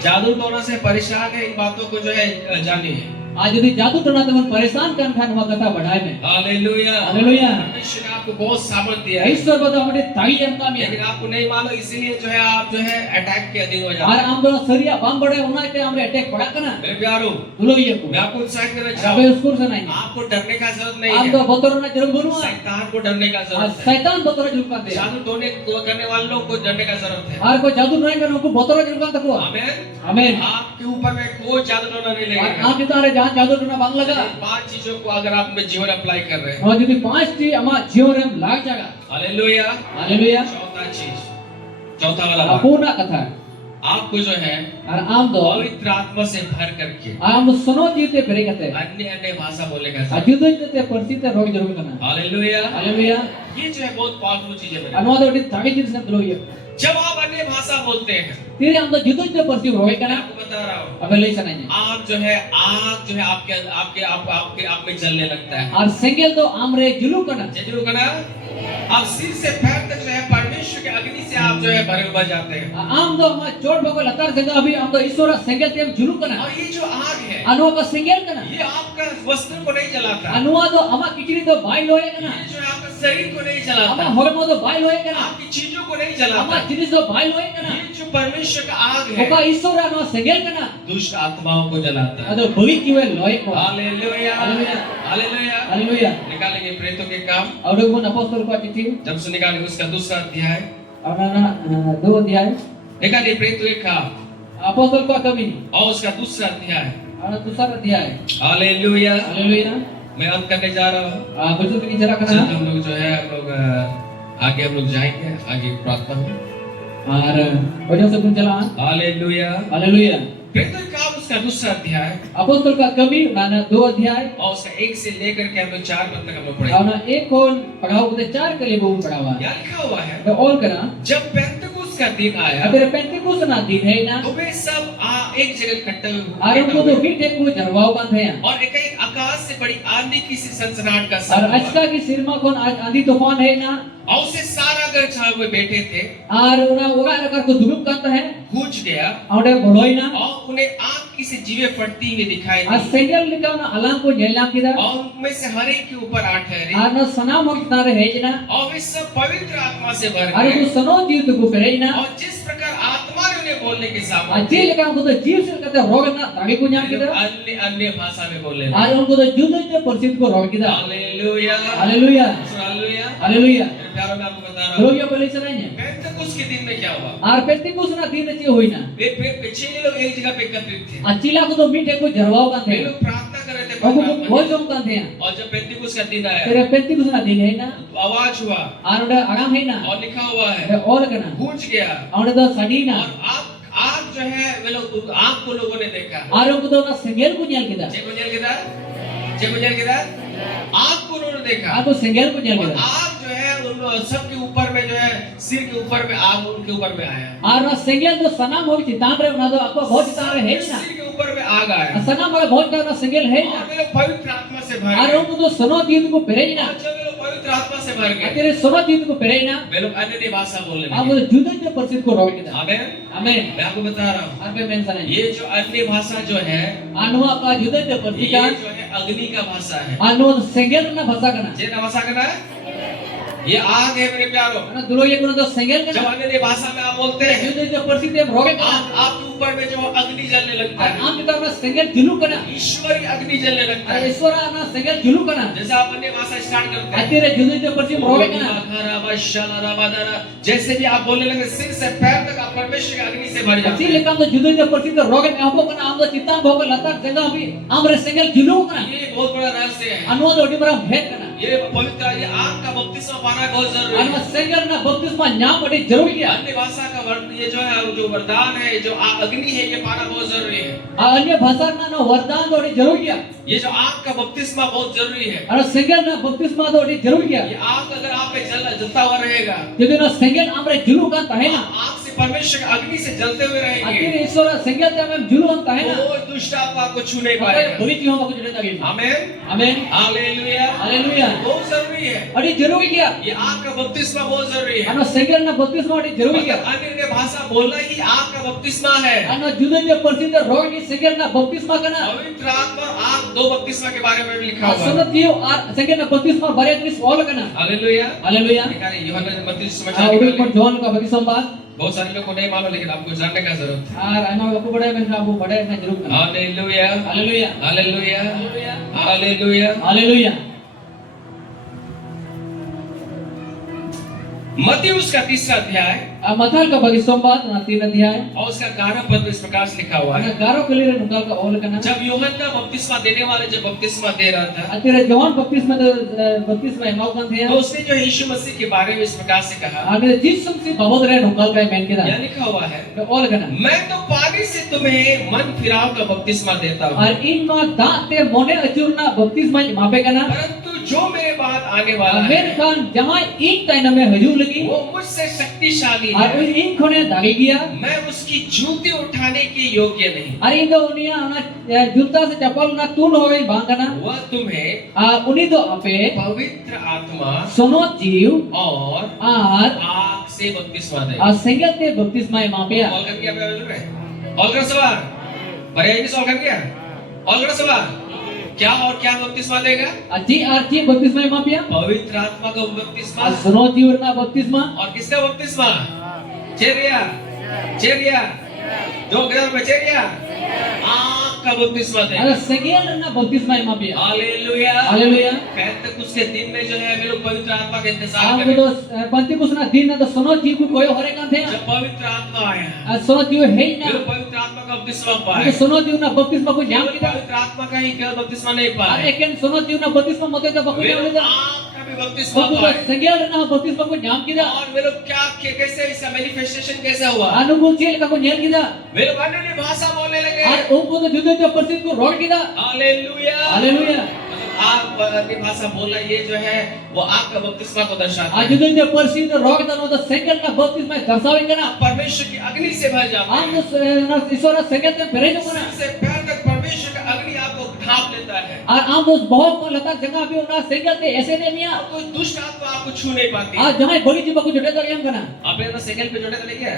जादू टोना से परेशान है, इन बातों को जो है जानिए. आज यदि जादू टोना तो मन परेशान कर खान हुआ कथा बढ़ाए में हालेलुया. हालेलुया परमेश्वर ने आपको बहुत सामर्थ दिया है, ईश्वर बता हमारे ताई जनता में लेकिन आपको नहीं मालूम, इसीलिए जो है आप जो है अटैक के अधीन हो और जाते हैं. हम तो सरिया बम बड़े होना है हमरे अटैक पड़ा करना मेरे प्यारो, बोलो ये को मैं आपको उत्साहित करना अबे चाहूँ. उसको से नहीं आपको डरने का जरूरत नहीं आप है. तो बतौर ना जरूर बोलूं शैतान को डरने का और जरूरत है. शैतान बतौर जरूर करते हैं जादू टोने करने वालों को डरने का जरूरत है. और कोई जादू नहीं करना उनको बतौर जरूर करता को आमीन. आमीन आपके ऊपर में कोई जादू टोना नहीं और लगेगा. आप जितारे जहां जादू टोना बांग लगा इन 5 चीजों को अगर आप अपने जीवन अप्लाई कर रहे हैं, और यदि 5 टी हमारा जीवन में लाग जाएगा हालेलुया. हालेलुया चौथा चीज, चौथा वाला बात, पूर्ण कथा आपको जो है और आम दो पवित्र आत्मा से भर करके आम सुनो जीते बेरे कहते अन्य अन्य भाषा बोले का. अजुदो जीते परिस्थिति रोग जरूर करना हालेलुया. हालेलुया ये जो है बहुत पावरफुल चीज है मेरे. अनुवाद ओटी तागी चीज से बोलो ये जब आप अन्य भाषा बोलते हैं, तेरे हम तो जुदो जीते परिस्थिति रोग मैं करना आपको बता रहा हूँ, अबे ले सनाई आग जो है आपके आप में जलने लगता है. और सिंगल तो आम रे जुलू करना जजरू का ना, आप सिर से पैर तक जो है परमेश्वर के अग्नि से आप जो है भरे हुए जाते हैं. आम तो हमारा चोट बको लतार जगह अभी हम तो ईश्वर सिंगल ते जुलू करना और ये जो आग है, अनुवा का सिंगल करना ये आपका वस्त्र को नहीं जलाता. अनुवा तो हमारा किचड़ी तो बाई लोए करना ये जो है आपका शरीर को नहीं जलाता. हमारा होरमो तो बाई लोए करना आपकी चीजों को नहीं हमारा जलाता. जिनिस तो बाई लोए करना ये जो परमेश्वर का आग है, ओका ईश्वर अनुवा सिंगल करना दुष्ट आत्माओं को जलाता है. अदो भवी किवे लोए को हालेलुया. हालेलुया. हालेलुया. हालेलुया निकालेंगे प्रेतों के काम. और लोग अपोस्तल को चिट्ठी जब से निकालेंगे उसका दूसरा अध्याय. और ना 2 अध्याय निकालिए प्रेतों के काम अपोस्तल को कभी और उसका दूसरा अध्याय. और दूसरा अध्याय हालेलुया. हालेलुया मैं अंत करने जा रहा हूँ. बच्चों की जरा चल करना हम लोग जो है आगे हम लोग जाएंगे. आगे प्रार्थना हो. और वजह से कुछ चला हालेलुया. हालेलुया प्रेतों के काम उसका दूसरा अध्याय अपोस्तल का कभी ना 2 अध्याय और उसका 1 से लेकर के हम लोग 4 पद तक हम लोग पढ़ेंगे. और ना एक और पढ़ाओ उधर 4 के लिए वो पढ़ावा यहाँ लिखा हुआ है, तो ऑल करा जब पेंतकुस्त का दिन आया अगर पेंटिकोस ना दिन है ना तो वे सब एक जगह इकट्ठे और उनको तो हिट एक को जरवाओ बांध है और एक आकाश से बड़ी आंधी की सी सनसनाहट का और शब्द हुआ. अचका की सिरमा कौन आंधी तूफान है ना और उसे सारा घर जहाँ वे बैठे थे और उना ओगा रकर को धुलुप करता है गूंज गया और बोलोई ना और उन्हें आग की से जीवे फटती हुई दिखाई और दी सेंगल लिखा ना अलाम को जेलाम किधर और उनमें से हर एक के ऊपर आ ठहरी और ना सना मोक्ता रहे ना और वे सब पवित्र आत्मा से भर और गए वो सनो जीव तो को करे ना और जिस प्रकार आत्मा ने उन्हें बोलने के और सामने जे लगा उनको तो जीव से कहते रोग ना तागे को जान किधर अन्य अन्य भाषा में बोलने और उनको तो जुदो जो परिचित को रोग किधर हालेलुया. Hallelujah hallelujah. हालेलुया मेरे प्यारों में आपको बता रहा लोग हूँ, ये बोले से नहीं है पेंतकुस्त के दिन में क्या हुआ. और पेंटिकोस ना दिन अच्छे होई ना वे पिछले लोग एक जगह पे एकत्रित थे. अचिला को तो मीठे को जरवाओ बांध वे है लोग प्रार्थना कर रहे थे. और वो परमात्मा बहुत से. जम बांध है और जब पेंतकुस्त का दिन आया तेरे पेंटिकोस ना दिन है ना तो आवाज हुआ और उड़ा आराम है ना और लिखा हुआ है और करना गूंज गया और तो सड़ी ना और आग जो है वे लोग आग को लोगों ने देखा. और उनको तो ना सिंगल को न्याल किधर जेकुंजल किधर आग को उन्होंने देखा. और तो सिंगल को न्याल और किधर आग जो है उन सबके ऊपर में जो है सिर के ऊपर में आग उनके ऊपर में आया. और ना सिंगल तो सना मोग चितान रे ना तो आपको बहुत चितान रहे है ना सिर के ऊपर में आग आया सना मगर बहुत ना सिंगल है ना और वे लोग पवित्र आत्मा से भर और गए. उनको तो सनो जीव को पेरे ना और जब वे लोग पवित्र आत्मा से भर गए, Akhirnya sobat itu ko perena. वे लोग अन्य भाषा बोलने Aku लगे। juda persit ko roge kita. आमेन। Amen. मैं आपको बता रहा हूँ, Arbe mensan ये जो अन्य भाषा जो है, anu ka juda ये persikan जो है अग्नि का भाषा है। anu senggel na bhasa kana. ये ना भाषा करना है, ये आग है मेरे प्यारों। Ana dulo ye kono to senggel जब kana. अन्य भाषा में आप बोलते हैं, Juda persit em roge kana. आपके ऊपर में जो अग्नि जलने लगता है, Am kita na senggel julu kana. ईश्वरी अग्नि जलने लगता Ada है। iswara na senggel julu kana. जैसे आप अन्य भाषा स्टार्ट करते हैं, Akhirnya juda persit roge kana. जैसे भी आप बोलने लगे, सिर से पैर तक आप परमेश्वर की अग्नि से भर जाते Kecil हैं। lekam to juda persit roge me abo kana am to cita bhog latar jagah bhi amre senggel julu kana. ये बहुत बड़ा रहस्य है। Anu to odi bara bhet kana. ये पवित्र, ये आग का बपतिस्मा पाना बहुत जरूरी Anu है। senggel na baptisma nyam odi jaruri ya. अन्य भाषा का ये जो है, जो वरदान है, जो अग्नि है, ये पाना बहुत जरूरी है। अन्य भाषा ना ना वरदान तो odi jaruri ya. ये जो आग का बपतिस्मा बहुत जरूरी है। Anu senggel na baptisma to odi jaruri ya. ये आग अगर आप पे जलता हुआ रहेगा, Jadi na senggel amre julu kan tahena. आग से परमेश्वर की अग्नि से जलते हुए रहेंगे, Akhirnya iswara senggel te am julu kan tahena. कोई दुष्ट आत्मा आपको छू नहीं Apa पाएगा। beri jiwa aku jadi tadi. आमेन, Amin. हालेलुया। Haleluya. बहुत जरूरी है, Odi jaruri ya. ये आग का बपतिस्मा बहुत जरूरी है। Anu senggel na baptisma odi jaruri मतलब ya. अन्य भाषा बोलना ही आग का बपतिस्मा है। Anu juda je persit roge ni senggel na baptisma kana. पवित्र आत्मा और आग, दो बपतिस्मा के बारे में भी लिखा हुआ है। Sunat jiwa senggel na baptisma bare tulis all kana. Hallelujah. Haleluya. यूहन्ना ने 32 समाचार Udah निकाले। pun John ka bagi sombat. बहुत सारे लोग को नहीं मालूम, लेकिन आपको जानने का जरूरत है। Anak aku bade men aku bade na jarur kana. Hallelujah, Haleluya. Hallelujah, Haleluya. Hallelujah. Haleluya. मत्ती उसका 3रा अध्याय Matal ka bagi sombat na 3 अध्याय. और उसका 11 पद में इस प्रकार से लिखा हुआ है, Ana garo kelire nukal ka all kana. जब यूहन्ना बपतिस्मा देने वाले जब बपतिस्मा दे रहा था, Akhirnya John baptisma emau kan तो thea. उसने जो यीशु मसीह के बारे में इस प्रकार से कहा, Akhirnya Jesus si babod re nukal ka men kita. यह लिखा हुआ है, All kana. मैं तो पानी से तुम्हें मन फिराव का बपतिस्मा देता हूँ, Ar in ma da te mone achurna baptisma mape kana. परंतु जो मेरे बाद आने वाला है, Amen kan jahan in taina me hajur lagi. वो मुझसे शक्तिशाली Ar है, in khone dagi gya. मैं उसकी जूती उठाने के योग्य नहीं। Ar in ka unia ana juta se chapal na tun ho gai bang kana. वह तुम्हें Uni to ape पवित्र आत्मा sono jiu और ar आग से बपतिस्मा देगा। senggel te baptisma mape ya. All कर गया मैं ऑल कर सवाल बढ़िया इंग्लिश ऑल कर गया ऑल कर सवाल क्या और क्या बपतिस्मा देगा? Arti baptisma mape ya. पवित्र आत्मा का बपतिस्मा Sono jiu na baptisma. और किसका बपतिस्मा? चेरिया चेरिया जो घर में चेरिया आग का बपतिस्मा देगा। Ada senggel na baptisma mape ya. Hallelujah. Haleluya. पेंतकुस्त के दिन में जो है वे लोग पवित्र आत्मा का इंतजार Ang करें। do Pentecost na din na to sono jiu ko koyo hore kan thea. जब पवित्र आत्मा आया, Sono jiu hei वे लोग na. पवित्र आत्मा का बपतिस्मा पाए। Sono jiu na baptisma ko jam kita. पवित्र आत्मा का ही केवल बपतिस्मा नहीं Ar पाए, eken sono jiu na baptisma mote ta baku वे jam लोग kita. आग का भी बपतिस्मा Baku पाए। to senggel na baptisma ko jam kita. और वे लोग क्या कैसे इसका मैनिफेस्टेशन कैसे हुआ? Anubul chel ka ko nyel kita. वे लोग अन्य भाषा बोलने लगे। Ar umko to juda te persit ko rod kita. Hallelujah. Haleluya. मतलब आग अन्य भाषा बोलना ये जो है वो आग का बपतिस्मा को दर्शाता है। Juda te persit rod ta no to senggel na baptisma darsawen kana. परमेश्वर की अग्नि से भर जाते Ang हैं। na isora senggel te perejo kana. सिर से पैर तक परमेश्वर का अग्नि आपको ढांप लेता है। Ar am dos bahog ko latar jagah bhi una senggel te aise ne niya. और कोई दुष्ट आत्मा आपको छू नहीं पाती। Ar jahan bagi jiba ko juda tariyam kana. आप ये तो सेकंड पे जोड़े चले गया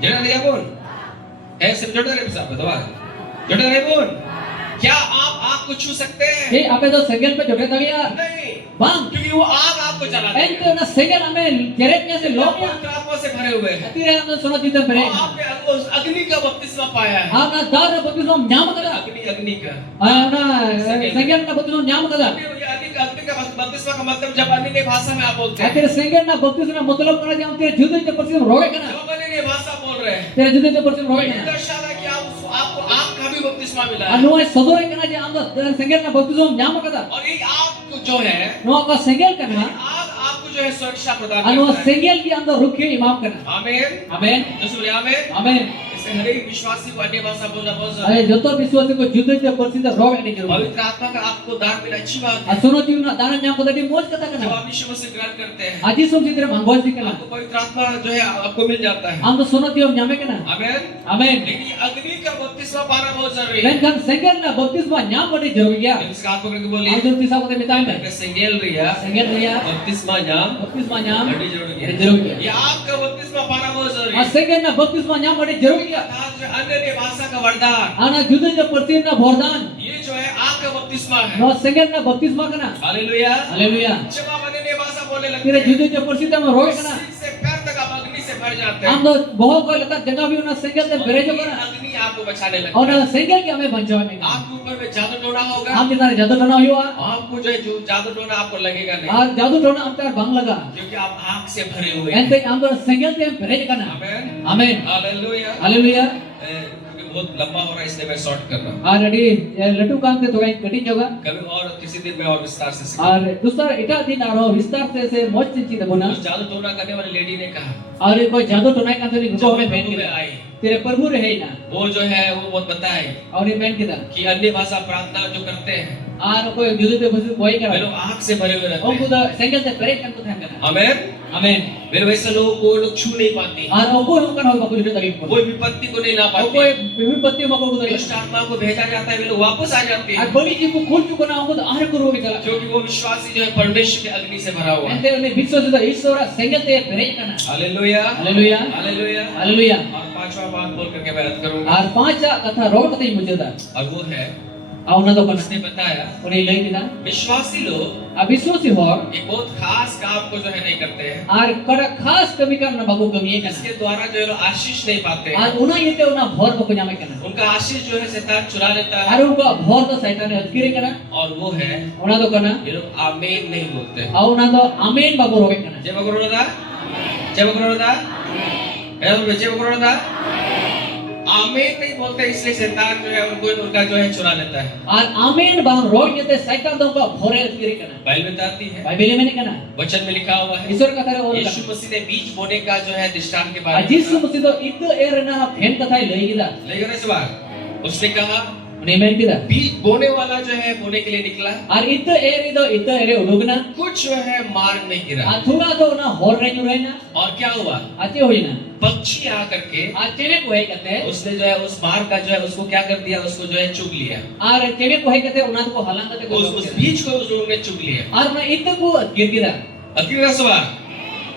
जोड़े चले गया कौन ऐसे जोड़े चले साहब दवा जोड़े चले कौन क्या आप आग को छू सकते हैं? Hey, ape to senggel pe juda tariya. नहीं, Bang. क्योंकि वो आग आपको जलाती है। Ente na senggel ame jeret nya se लोग lobya. पवित्र आत्मा से भरे हुए हैं। Atire am sono jiba और pere. आपने उस अग्नि का बपतिस्मा पाया है। Am na dar na baptisma nyam kada. अग्नि का Na senggel na baptisma nyam kada. अग्नि का बपतिस्मा का मतलब जब अन्य भाषा में आप बोलते हैं, Atire senggel na baptisma matlab kana jam te juda te persit roge kana. जब अन्य भाषा बोल रहे हैं, Tere juda te persit roge ये kana. दर्शा रहा है कि आपको आग का भी बपतिस्मा मिला है। Anu ay sadore kana je am senggel na baptisma nyam kada. और ये आग जो है, No ka senggel kana. आग आपको जो है सुरक्षा प्रदान Anu करता है। senggel ki andar rukhe imam kana. आमीन। Amen. जो बोले आमीन। Amen. इस इसलिए हर एक विश्वासी को अन्य भाषा बोलना बहुत जरूरी Ay है। joto biswasi ko judo je persida roh ini jeru. पवित्र आत्मा का आपको दान मिला अच्छी बात है। Asuno tiuna dana nyam ko tadi moj kata जब kana. आप यीशु मसीह ग्रहण करते हैं Aji som sidre manggoy dikana. आपको पवित्र आत्मा जो है आपको मिल जाता है। Am to suno tiom nyame kana. आमीन। Amen. लेकिन अग्नि का बपतिस्मा पाना बहुत जरूरी है। Menkan sengel na baptisma nyam bodi jeru ya. इसका आपको करके बोलिए Am to tisa ko te mitai me. संगेल Riya Sengel ya बपतिस्मा नाम baptisma nyam बड़ी जरूरी है। jeru ya. ये आपका बपतिस्मा पाना बहुत जरूरी A है। sengel na baptisma nyam bodi jeru ya. अर्थात जो अन्य भाषा का वरदान Ana judo je persida bordan. ये जो है आपका बपतिस्मा है। No sengel na baptisma kana. Hallelujah. Hallelujah. जब आप अन्य भाषा बोलने लगते Tira हैं judo je persida ma roh kana. सिर से पैर तक आप अग्नि से भर जाते हैं। Am to boho ko lata jaga bi una sengel te bere jo ये kana. अग्नि आपको बचाने लगता और है। sengel ke ame banchawa me. आपके ऊपर में जादू टोना होगा। Am kitare jadu tona huwa. आपको जो है जो जादू टोना आपको लगेगा नहीं और जादू टोना am tar bang laga. क्योंकि आप आग से भरे हुए हैं। Ente am to sengel te bere jo kana. आमीन। Amen. हालेलुया। Hallelujah. क्योंकि बहुत लंबा हो रहा है इसलिए मैं शॉर्ट कर रहा हूँ। और रेडी लटू काम ते थोड़ा कटिंग होगा. कभी और किसी दिन में और विस्तार से सीखेंगे। और दूसरा इटा दिन आरो विस्तार से मौज से चीज बोना. उस जादू टोना करने वाली लेडी ने कहा और कोई जादू टोना का तो जब गुस्सा वो में बहन प्रभु की में आई तेरे प्रभु रहे ना. वो जो है वो बहुत बताए और ये बहन की था. कि अन्य भाषा प्रार्थना जो करते हैं और कोई जुदे ते बस कोई वे करा. लोग आग से भरे हुए रहते और हैं। खुदा सैंगल से परे कर तो था करना. आमीन। आमेन. वे वैसे लोगों को लोग छू नहीं पाते, और कोई होकर होगा कुछ तकलीफ को. कोई विपत्ति को नहीं ला और पाते। कोई विपत्ति में को दुष्ट आत्मा को भेजा जाता है वे लोग वापस आ जाते और हैं बड़ी जी को खोल चुका ना हो तो आहार करो भी चला. क्योंकि वो विश्वासी जो है परमेश्वर के अग्नि से भरा हुआ है। अंते उन्हें विश्वास तो ईश्वर सैंगल ते परे करना. हालेलुया। हालेलुया. हालेलुया। हालेलुया. और पांचवा बात बोल करके मैं रद्द करूंगा और पांच कथा रोड कथा ही मुझे था. और वो है और ना तो करना. उसने बताया उन्हें ले किना. विश्वासी लोग अविश्वासी हो एक बहुत खास काम को जो है नहीं करते हैं और कड़ा खास कभी करना बाबू कमी है इसके करना. द्वारा जो है लोग आशीष नहीं पाते हैं। और उन्हें ये तो उन्हें भोर को जामे करना. उनका आशीष जो है शैतान चुरा लेता है और उनका भोर तो शैतान ने अधकिरे करना. और वो है उन्हें तो करना. ये लोग आमीन नहीं बोलते। और उन्हें तो आमीन बाबू रोके करना. जय बकरोदा जय बकरोदा जय बकरोदा आमीन नहीं बोलते इसलिए शैतान जो है उनको उनका जो है चुरा लेता है। और आमीन बाबू रोक ये तो शैतान तो उनका भोरे अधकिरे करना. बाइबल बताती है बाइबल में नहीं करना. वचन में लिखा हुआ है ईश्वर कथा रे और यीशु मसीह ने बीज बोने का जो है दृष्टांत के बारे में अजीसु मुझे तो इत एर ना फेन कथा ही ले गिदा. लेकिन इस बार उसने कहा उन्हें मैं किदा. बीज बोने वाला जो है बोने के लिए निकला और इत एर उडुगना. कुछ जो है मार्ग में गिरा अथुरा तो ना होर रे नु रहना. और क्या हुआ आते होई ना. पक्षी आकर के आज चेवे को है कहते हैं. उसने जो है उस मार्ग का जो है उसको क्या कर दिया उसको जो है चुग लिया और चेवे को है कहते हैं उन्हें को हलांग करते उस बीज को उस लोगों ने चुग लिया। और मैं इत को गिर गिरा. अगला सवाल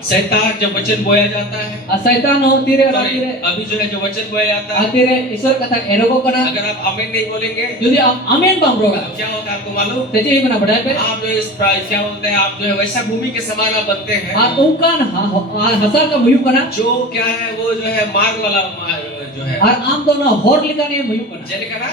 शैतान जब वचन बोया जाता है और शैतान होती रे sorry, होती रे अभी जो है जो वचन बोया जाता है आती रे ईश्वर कथा एरोगो कना. अगर आप आमीन नहीं बोलेंगे यदि आप आमीन बाम रोगा तो क्या होता है आपको मालूम तेजे ही बना बढ़ाए पे. आप जो इस क्या बोलते हैं आप जो है वैसा भूमि के समान आप बनते हैं और उनका हसार का मुयु कना. जो क्या है वो जो है मार्ग वाला जो है और आम तो ना होर लिखा नहीं मुयु कना. जैसे कहा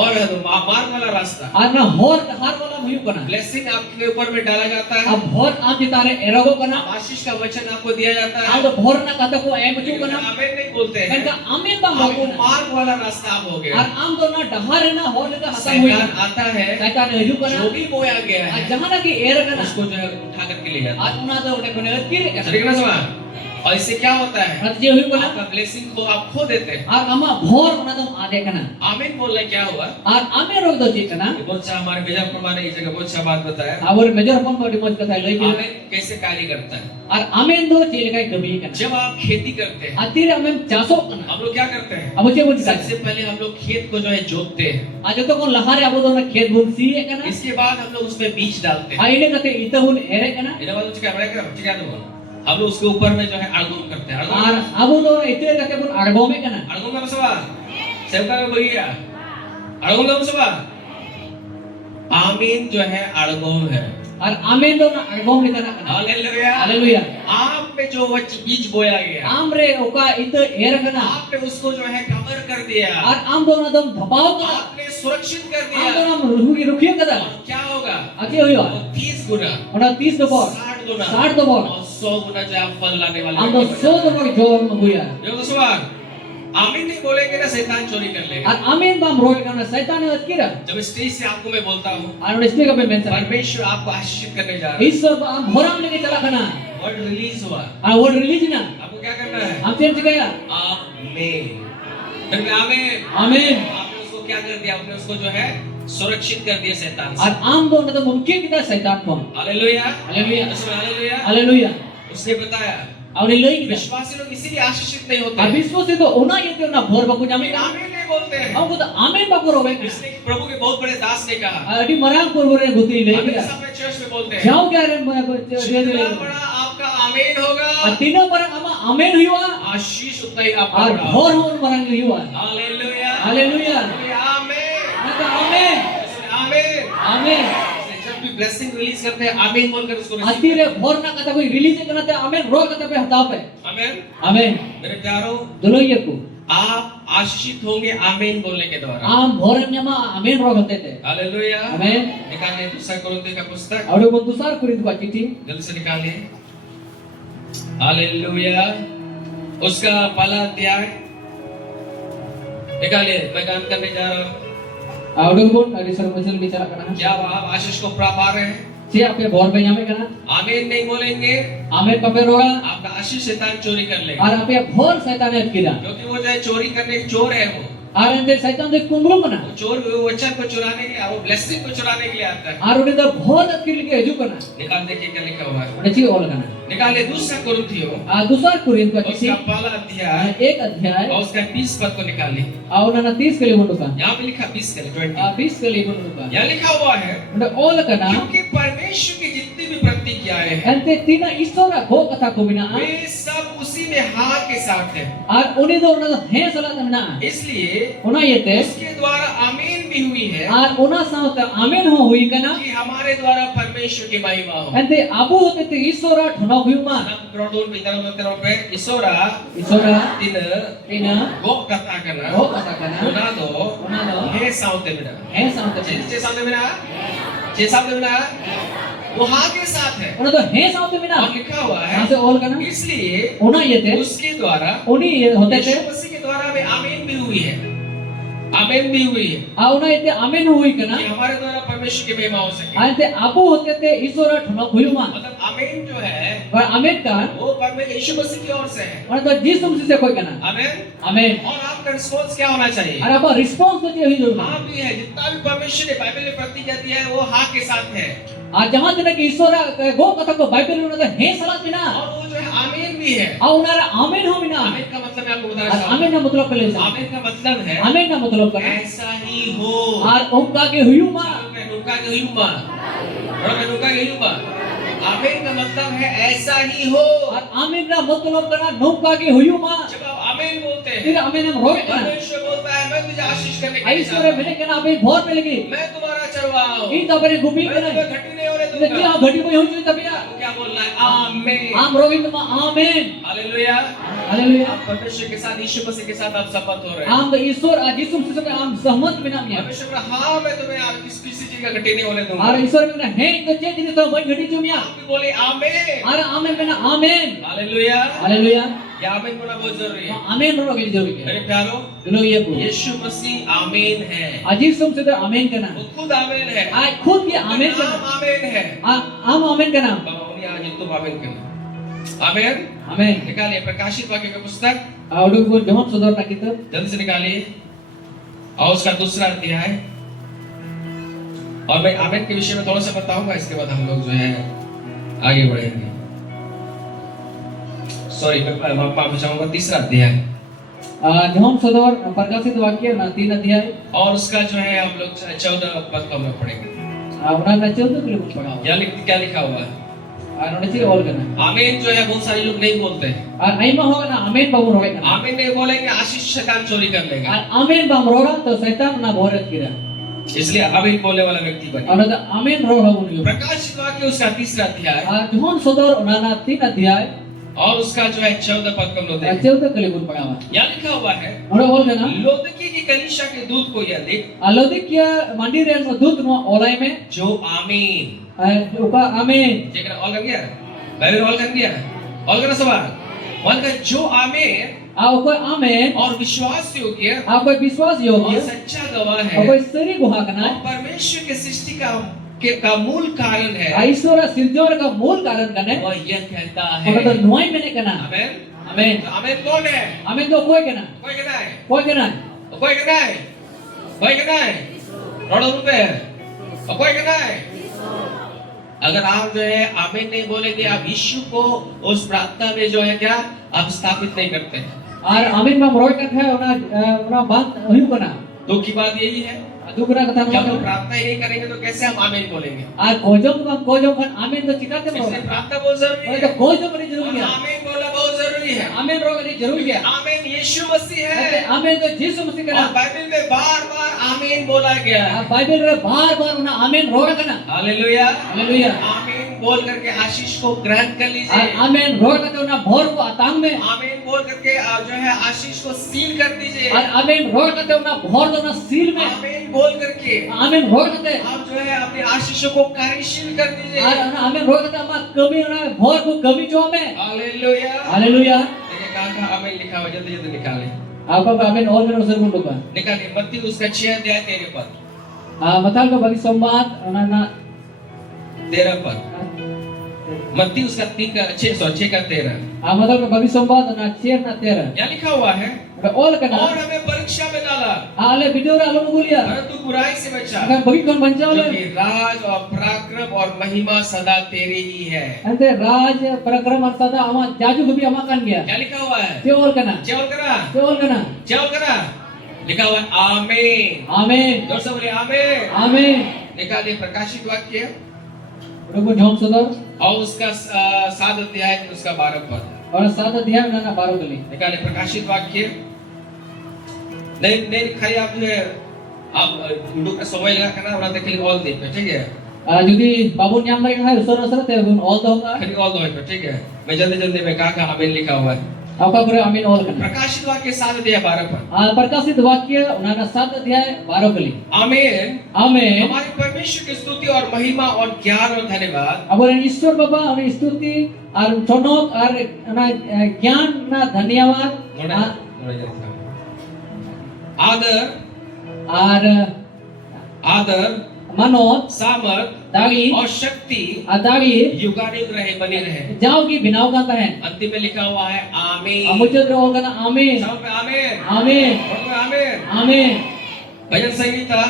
और है तो मार्ग वाला रास्ता और ना होर हार वाला मुयु कना. ब्लेसिंग आपके ऊपर में डाला जाता है अब होर आम जितारे एरोगो कना. आशीष का वचन आपको दिया जाता है आम तो भोर ना कथा को ए बचू लेकिन कना. आमीन नहीं बोलते हैं कनका आमीन बाम आप रोगो ना. मार्ग वाला रास्ता आप हो गए और आम तो ना डहार है ना होर लिखा हसा मुयु. शैतान आता है शैतान हजू कना. जो भी बोया गया और है जहां ना की एर कना. उसको जो है उठा करके ले जाता है। और उन्हें तो उन्हें कोने गिर कना. ठीक है ना सवाल और इससे क्या होता है प्रति हुई कना. आपका ब्लेसिंग को आप खो देते हैं। और अमा भोर उन्हें तो आदे कना. आमीन बोलने क्या हुआ और आमे रोग दो चीज कना. ये बहुत सा हमारे मेजर प्रमाण ने इस जगह बहुत सा बात बताया और मेजर अपन बड़ी मौज कथा ले गिर. आमीन कैसे कार्य करता है। और आमीन दो चीज का कभी कना. जब आप खेती करते हैं आतीरे हमें चासो कना. हम लोग क्या करते हैं अब मुझे मुझे सबसे पहले हम लोग खेत को जो है जोतते हैं आज तो कौन लहारे अब तो ना खेत भूमि सी है कना. इसके बाद हम लोग उसमें बीज डालते हैं। आइने कते इतहुन एरे कना. इधर वालों क्या बड़ा क्या दो हम लोग उसके ऊपर में जो है अड़गुम करते हैं। और अब तो इतने कते बुन अड़गो में कना. अड़गुम का सवाल सेवका में बोलिए अड़गुम का सवाल आमीन जो है अड़गुम है और आमीन तो ना अड़गो में कना कना. Hallelujah hallelujah. आप में जो बीज बोया गया आम रे ओका इत एर कना. आपने उसको जो है कवर कर दिया और आम तो ना दम धपाव कना. आपने सुरक्षित कर आम तो दिया ना रुकिए कदा. क्या होगा आके हुई वो 30 गुना और 30 दो बोर 60 गुना 60 दो बोर और 100 गुना जो है फल लाने वाले आम तो 100 दो बोर जोर मगुया. ये तो सवाल आमीन नहीं बोलेंगे ना शैतान चोरी कर लेगा। और आमीन बाम रोग कना. शैतान ने अतकिरा. जब स्टेज से आपको मैं बोलता हूँ और इसलिए कभी मेंशन परमेश्वर आपको आशीषित करने जा रहा है ईश्वर आम भोराम लेके चला कना. वर्ड रिलीज हुआ और वो रिलीज ना आपको क्या करना है हम चेंज गया. आमीन फिर भी आमीन। Amin. आपने उसको क्या कर दिया? आपने उसको जो है सुरक्षित कर दिया शैतान से। Ar am do na to mungkin kita setan ko. Hallelujah, Haleluya. Hallelujah. Haleluya. उसने बताया Aw ni loy kita. विश्वासी लोग इसीलिए आशीषित नहीं होते Ar हैं। biswas itu ona yete na bhor baku jami na. आमीन नहीं बोलते हैं। Aw ko to amen baku robe. इसलिए प्रभु के बहुत बड़े दास ने कहा, Adi marang purbore guti le. हमेशा अपने चर्च में बोलते हैं, Jauh kya re जितना बड़ा आपका आमीन होगा, Tino marang ama amen huywa. आशीष उतना ही आपका Ar बड़ा bhor होगा। hon marang huywa. Hallelujah, Haleluya. आमीन, Naka amen. आमीन। Amen. जब भी ब्लेसिंग रिलीज करते हैं, आमीन बोलकर उसको receive Ati re करते हैं। bhor na kata koi release karna te amen ro kata pe hata pe. आमीन। Amen. मेरे प्यारों, Doloye ko. आप आशीषित होंगे आमीन बोलने के द्वारा। Am bhor nyama amen ro hote te. Hallelujah. Amen. निकालिए दूसरा कोरिन्थियों का पुस्तक, Audo ko dusar kurit ba chiti. जल्दी से निकालिए। हालेलुया। उसका पहला अध्याय निकालिए, मैं गान करने जा रहा हूँ। Audo ko ari sar masal bicara kana. क्या आप आशीष को प्राप्त आ रहे हैं? Siya pe bhor pe nyame kana. आमीन नहीं बोलेंगे, Amen pa pe roga. आपका आशीष शैतान चोरी कर लेगा, Ar ape bhor setan et kira. क्योंकि वो जो है चोरी करने के चोर है। वो Ar ente setan de kumru kana. चोर वो वचन को चुराने के लिए, वो ब्लेसिंग को चुराने के लिए आता है। Ar ude da bhor at kiri ke eju kana. निकाल देखिए क्या लिखा हुआ है। Ode chi ol kana. निकालिए दूसरा कोरिन्थियों, Dusar kurit ba chiti. उसका पहला अध्याय एक अध्याय और उसका 20 पद को निकालिए। और ना 30 के लिए बोलो का यहाँ पे लिखा 20 के लिए 20। 20 के लिए बोलो का यहाँ लिखा हुआ है, उन्हें ऑल करना क्योंकि परमेश्वर की जितनी भी प्रतिज्ञाएं हैं, अंते तीना ईश्वर को कथा को बिना वे सब उसी में हाँ के साथ है। और उन्हीं दो उन्हें है सलाह बिना इसलिए उन्हें ये थे उसके द्वारा आमीन भी हुई है और उन्हें साथ आमीन हो हुई करना कि हमारे द्वारा परमेश्वर की महिमा हो। अंते अबू होते थे ईश्वर ठनो हुई मा ईश्वरा ईश्वर तीन तीना वो कथा करना वो कथा करना उना दो हे साउते बिना है साथ जे साउते बिना जे साउते बिना वो हाँ के साथ है उन्हें तो है साथ बिना और लिखा हुआ है, यहाँ से ऑल करना इसलिए उन्हें ये थे उसके द्वारा उन्हीं ये होते थे यीशु मसीह के द्वारा हमें आमीन भी हुई है, आमीन भी हुई है उन्हें ये थे आमीन हुई करना कि हमारे द्वारा परमेश्वर की महिमा हो सके। अंते अबू होते थे ईश्वर ठनो हुई मा मतलब आमीन जो है और आमीन का वो परमेश्वर यीशु मसीह की ओर से है। और तो जिस तुमसे से कोई करना आमीन। आमीन और आपका रिस्पॉन्स क्या होना चाहिए? और आप रिस्पांस तो चाहिए जरूर हाँ भी है, जितना भी परमेश्वर ने बाइबल में प्रतिज्ञा दी है वो हाँ के साथ है, आज जहाँ तक कि ईश्वर गो कथा को बाइबल में उन्हें है सलाह बिना और वो जो है आमीन भी है। और उन्हें आमीन हो बिना आमीन का मतलब मैं आपको बताना और चाहता आमीन हूँ। ना मतलब कर ले आमीन का मतलब है आमीन ना मतलब करना ऐसा ही हो। और उनका के हुई मा मैं नुका के हुआ, मैं नुका के हुआ। आमीन का मतलब है ऐसा ही हो। और आमीन ना मतलब करना नौका के हुई मा जब आप आमीन बोलते हैं, फिर आमीन हम रोए करना परमेश्वर बोलता है मैं तुझे आशीष करने के लिए ईश्वर चाहता हूँ। मैंने कहना अभी बहुत मिलेगी मैं तुम्हारा चरवाहा हूँ, इन तो अपने गुपी मैं करना तुम्हें घटी नहीं होने जी दूंगा। हाँ घटी कोई हो चुकी तभी ना क्या बोलना है? आमीन। आम रोगी तो आमीन हालेलुया। हालेलुया आप परमेश्वर के साथ, यीशु मसीह के साथ आप शपथ हो रहे हैं। आम ईश्वर आज यीशु मसीह से आम सहमत बिना मिया परमेश्वर बोला, हाँ मैं तुम्हें किसी चीज का घटी नहीं होने दूंगा। और ईश्वर में है तो चेत नहीं तो वही घटी चुमिया आप भी बोले आमीन। और आमीन बिना आमीन हालेलुया। हालेलुया ये आमीन बोलना बहुत जरूरी है। आमीन रोगे जरूरी है मेरे प्यारों, लोग ये बोल यीशु मसीह आमीन है, आज यीशु मसीह तो आमीन करना वो खुद आमीन है, आज खुद ये आमीन नाम करना आमीन है। आम आमीन करना बाबा उन्हें आज तुम आमीन करें। आमीन। आमीन निकालिए प्रकाशित वाक्य का पुस्तक, और वो जहाँ सुधारना किताब जल्दी से निकालिए और उसका दूसरा अध्याय। और मैं आमीन के विषय में थोड़ा सा बताऊंगा, इसके बाद हम लोग जो है आगे बढ़ेंगे। सॉरी मैं माफी चाहूंगा। तीसरा अध्याय जहाँ सुधार प्रकाशित वाक्य ना 3 अध्याय और उसका जो है हम लोग 14 पद को हम लोग पढ़ेंगे। उन्हें ना 14 के लिए पढ़ा क्या लिखा हुआ है? और उन्हें चाहिए और करना आमीन जो है बहुत सारे लोग नहीं बोलते हैं। और नहीं में होगा ना आमीन बाबू रोगे ना आमीन नहीं बोलेंगे, आशीष शैतान चोरी कर लेगा। और आमीन बाम रोगा तो शैतान ना भोरत किरा इसलिए आमीन बोलने वाला व्यक्ति बने। और तो आमीन रोगा उन्हें प्रकाशित वाक्य उसका तीसरा अध्याय जहाँ सुधार उन्हें 3 अध्याय और उसका जो है 14 पद को हम लोग देखें। 14 के लिए पढ़ा हुआ यहाँ लिखा हुआ है, उन्हें बोल देना लौदीकिया की कलीसिया के दूत को यह लिख, अलौकिक मंदिर रे दूत नो ओलाई में जो आमीन उका आमीन जेकरा ऑल कर गया बाइबल ऑल कर गया ऑल करना सवाल ऑल का जो आमीन उका आमीन और विश्वास योग्य कोई विश्वास और योग्य सच्चा गवाह है कोई सरी गुहा करना और परमेश्वर के सृष्टि का मूल कारण है, ईश्वर सिरजोर का मूल कारण कने वह यह कहता है। और तो नुआई मैंने कना आमीन। Amin. तो आमीन कौन है? Amin तो कोई कहना, कोई कहना है? कोई कहना है। कोई कहना है? कोई कहना है? रोड रुपए और कोई कहना है? अगर आप जो है आमीन नहीं बोलेंगे, आप यीशु को उस प्रार्थना में जो है क्या आप स्थापित नहीं करते हैं। और आमीन में रोड कहता है उना बात हुई को ना। तो की बात यही है, दुगना कथा जब हम में प्रार्थना ही नहीं करेंगे तो कैसे हम आमीन बोलेंगे? और कोजो kan amin तो चिकाते इसलिए बोल। प्रार्थना बहुत जरूरी और है, तो कोजो बड़ी जरूरी है। आमीन बोलना बहुत जरूरी है। आमीन रोग नहीं जरूरी है। आमीन यीशु मसीह है आमीन तो यीशु मसीह और का बाइबल में बार-बार आमीन बोला गया है। बाइबल रे बार-बार उना आमीन रोग करना। Hallelujah, hallelujah. आमीन बोल करके आशीष को ग्रहण कर और लीजिए। आमीन रोग करते उना भोर को अतांग में। आमीन बोल करके जो है आशीष को सील कर दीजिए। और आमीन रोग करते उना भोर को उना सील में। आमीन बोल करके आमीन रोग करते आप जो है अपने आशीषों को कार्यशील कर दीजिए। और आमीन रोग करते हम कमी उना भोर को कमी जो में। Hallelujah, hallelujah. देखिए कहाँ आमीन लिखा हुआ, जल्दी जल्दी निकालें, आपका आमीन और मेरे उसे बोल दूंगा। निकालिए। मत्ती उसका 6 अध्याय 13 पद, मताल को बगी संवाद उना 13 पद। मत्ती उसका 6 का 13 मताल को बगी संवाद उना 6 ना 13 क्या लिखा हुआ है? all kana और हमें परीक्षा में डाला ale video ra alon gulia परंतु बुराई से बचा, akan bagi kon banjal क्योंकि राज और पराक्रम और महिमा सदा तेरी ही है। ante raj parakram artada ama jaju bhi ama kan gya क्या लिखा हुआ है? te all kana जय करा, te all kana लिखा हुआ है आमीन। amen जोर से बोलिए आमीन। amen निकालिए प्रकाशित वाक्य रुको झोम सदर और उसका 7 अध्याय उसका 12 पद, और 7 अध्याय ना 12 गली निकालिए प्रकाशित वाक्य। नहीं खाली आप जो है आप वीडियो का समय लगा करना और देखिए ऑल दे पे, ठीक है? judi babun nyam lagi hai usara usara te all doga खाली ऑल दो पे, ठीक है? मैं जल्दी में कहा आमीन लिखा हुआ है। apa kore amin all kana प्रकाशित वाक्य 7 अध्याय 12 पद, प्रकाशित वाक्य उना 7 अध्याय 12 गली आमीन। amen हमारे परमेश्वर की स्तुति और महिमा और ज्ञान और धन्यवाद aboren ईश्वर बाबा और स्तुति और चनक और ना ज्ञान ना धन्यवाद आदर और मनोत सामर्थ दागी और शक्ति दागी युगानुग रहे, बनी रहे। जाओ की बिनाव करता है अंतिम में लिखा हुआ है आमीन। मुझे तो होगा ना आमीन सब पे आमीन, आमीन सब पे आमीन। आमीन भजन संगीता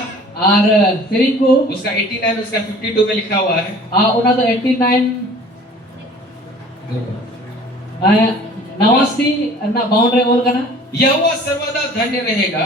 और सिरिको उसका 89 उसका 52 में लिखा हुआ है उना तो 89 नवासी ना बाउंड्री बोल करना यहोवा सर्वदा धन्य रहेगा।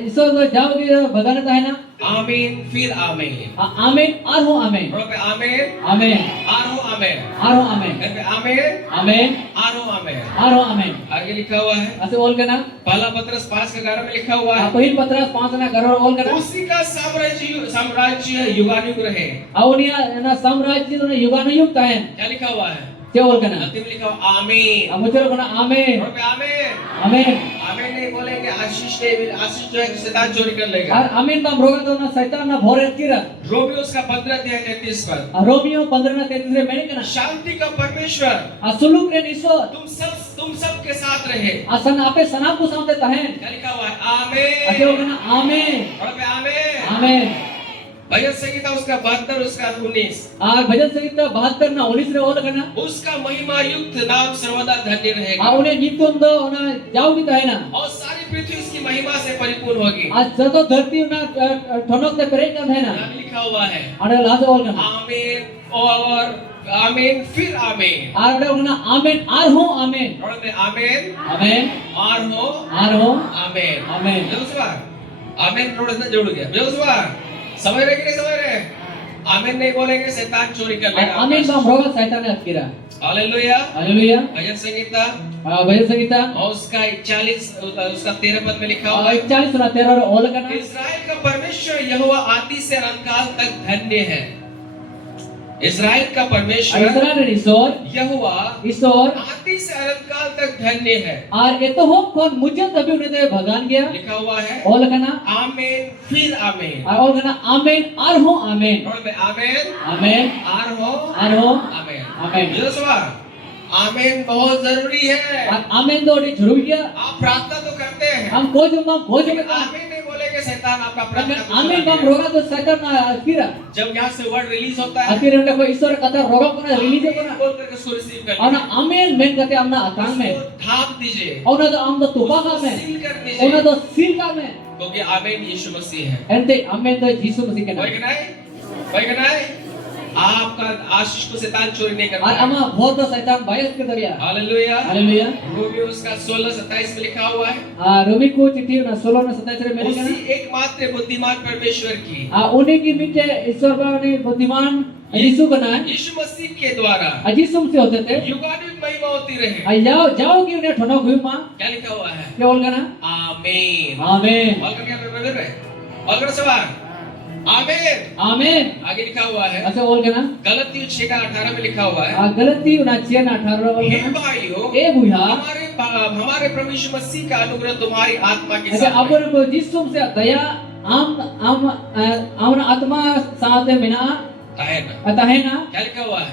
इसो तो जाओ की भगवान है ना आमीन फिर आमीन, आमीन और हो आमीन बोलो पे आमीन, आमीन और हो आमीन, और हो आमीन घर पे आमीन, आमीन और हो आमीन। और हो आमीन आगे लिखा हुआ है ऐसे बोल करना पहला पत्रस 5:11 में लिखा हुआ है पहिल पत्रस 5 ना करोड़ बोल करना उसी का साम्राज्य युगानुग रहे। अवनिया ना साम्राज्य तो युगानुयुक्त है क्या लिखा हुआ है? क्या बोल करना अंतिम लिखा हुआ आमीन। मुझे बोलना आमीन बोलो पे आमीन, आमीन आमीन नहीं बोलेंगे आशीष नहीं, आशीष जो है शैतान चोरी कर लेगा। और आमीन का रोगा तो ना शैतान ना भोरे किरा रोमियो उसका 15 अध्याय 33 पद, रोमियो 15 ना 33 रे मैंने कहना शांति का परमेश्वर असुलुक रे ईश्वर तुम सब के साथ रहे। असन आपे सना को साथ देता है क्या लिखा हुआ है? आमीन। अते बोलना आमीन बोलो पे आमीन। आमीन भजन संगीता उसका 72 उसका 19, और भजन संगीत 72 ना 19 रे बोल करना उसका महिमा युक्त नाम सर्वदा धन्य रहेगा उन्हें गीतों दो ना जाओ की है ना और सारी पृथ्वी उसकी महिमा से परिपूर्ण होगी। आज जब धरती ना ठनक से प्रेम कर है ना नाम लिखा हुआ है अरे लाजो बोल करना आमीन और आमीन फिर आमीन। और बोलना आमीन और हो आमीन बोलो पे आमीन आमीन और हो आमीन। आमीन जोसवा आमीन थोड़ा सा जोड़ गया। जोसवा समझ रहे कि नहीं समझ रहे? आमीन नहीं बोलेंगे शैतान चोरी कर लेगा। आमीन का रोगा शैतान ने किया हालेलुया। हालेलुया भजन संगीता भजन संगीता और उसका 41 उसका 13 पद में लिखा हुआ है 41 सुना 13 और ओल करना इस्राएल का परमेश्वर यहोवा आदि से अनंतकाल तक धन्य है। इस्राएल का परमेश्वर इस्राएल ईश्वर यहोवा ईश्वर आदि से अनंतकाल तक धन्य है। और ये तो हो कौन मुझे तभी उन्हें भगवान गया लिखा हुआ है ओल करना आमीन फिर आमीन। और करना आमीन और हो आमीन बोल पे आमीन आमीन और हो आमीन आमीन। जोसवा आमीन बहुत जरूरी है। और आमीन तो जरूरी है। आप प्रार्थना तो करते हैं, हम कोई जो लेकिन आमीन नहीं बोलेंगे बोलेंगे शैतान आपका प्रार्थना को amin चुरा bang लेगा। roga to setan na kira. जब यहाँ से वर्ड रिलीज होता है Akhirnya udah ko isor kata roga ko na release ko na. बोल करके उसको रिसीव कर Auna amin men kate amna atang me. उसको ढांप दीजिए, Auna to amda tuba ka me. Seal कर Auna दीजिए, to seal ka me. क्योंकि आमीन यीशु मसीह है। Ente amin to Jisu Masih वही kana. कहना है, वही कहना है, आपका आशीष को शैतान चोरी नहीं कर Ar पाएगा। ama bhor to setan bayas ke dariya. Hallelujah. Haleluya. Romeo उसका 16:27 में लिखा हुआ है, Rumi ko चिट्ठी ना 16 na 27 में लिखा उसी है. एकमात्र बुद्धिमान परमेश्वर की उन्हीं की मीठे ईश्वर का ने बुद्धिमान यीशु बना है. यीशु मसीह के द्वारा यीशु से होते थे. युगानुग महिमा होती रहे। जाओ जाओ कि उन्हें ठोनो हुई मां. क्या लिखा हुआ है? क्या बोल ना? आमीन। आमीन. और क्या ब्रदर है? और क्या सवाल? आमीन। आमीन. आगे लिखा हुआ है, ऐसे बोल ना? गलतियों 6:18 में लिखा हुआ है, गलती उना 6:18 बोल हे ना? भाइयों, ए बुया. हमारे प्रभु यीशु मसीह का अनुग्रह तुम्हारी आत्मा के ऐसे साथ अब है। को जिसम से दया आम आत्मा साथ मिना है ना? अतः है ना? क्या लिखा हुआ है?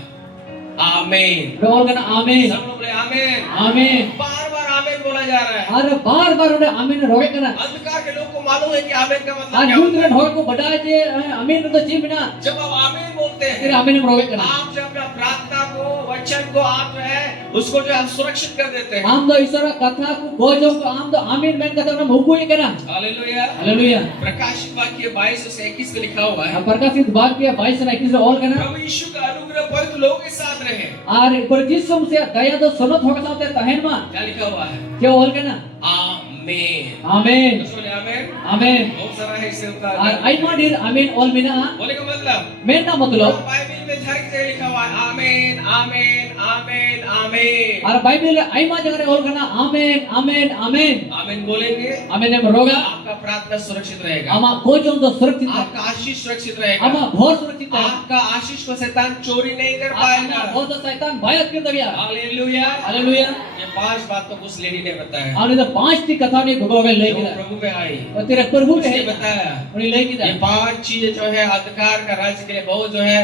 आमीन। बोल ना? आमीन. सब लोग बोले आमीन। आमीन. बार-बार आमीन बोला जा रहा है। अरे बार-बार उन्हें आमीन रोके करना. अंधकार के लोग को मालूम है कि आमीन का मतलब आज क्या यूथ होता ने है। ढोल को बढ़ाए थे आमीन तो जी बिना जब आप आमीन बोलते फिर हैं, आमीन रोके करना. आप जब अपना प्रार्थना को, वचन को आप जो है उसको जो है सुरक्षित कर देते हैं। आम तो ईश्वर कथा को गोजो को आम तो आमीन में कथा ना मुकुई करना. हालेलुया। हालेलुया. प्रकाशित वाक्य 22 से 21 में लिखा हुआ है, प्रकाशित वाक्य 22 से 21 और करना. प्रभु यीशु का अनुग्रह पवित्र लोगों के साथ रहे। और पर जिसम से दया तो सुनत होगा साथे तहन मा क्या लिखा हुआ है? क्या बोल करना? आमीन। आमीन. तो बोले आमीन। आमीन. बहुत सारा है इससे उनका और आई माडिर आमीन ऑल मिना बोले का मतलब मेन ना मतलब बाइबल में हर जगह लिखा हुआ है आमीन आमीन आमीन आमीन। और बाइबल आई मा जगह बोल करना आमीन आमीन आमीन आमीन बोलेंगे, आमीन में रोगा आपका प्रार्थना सुरक्षित रहेगा, आमा गोजो तो सुरक्षित है. आपका आशीष सुरक्षित रहेगा, आमा बहुत सुरक्षित है. आपका आशीष को शैतान चोरी नहीं कर आमा पाएगा। बहुत तो शैतान बायत कर दिया. हालेलुया। हालेलुया. ये 5 बातों को उस लेडी ने बताया और इधर 5 की कथा ने भगवा में ले जो गया. प्रभु में आई, और तेरे प्रभु ने उसने बताया उन्हें ले गया. ये 5 चीजें जो है अंधकार का राज्य के लिए बहुत जो है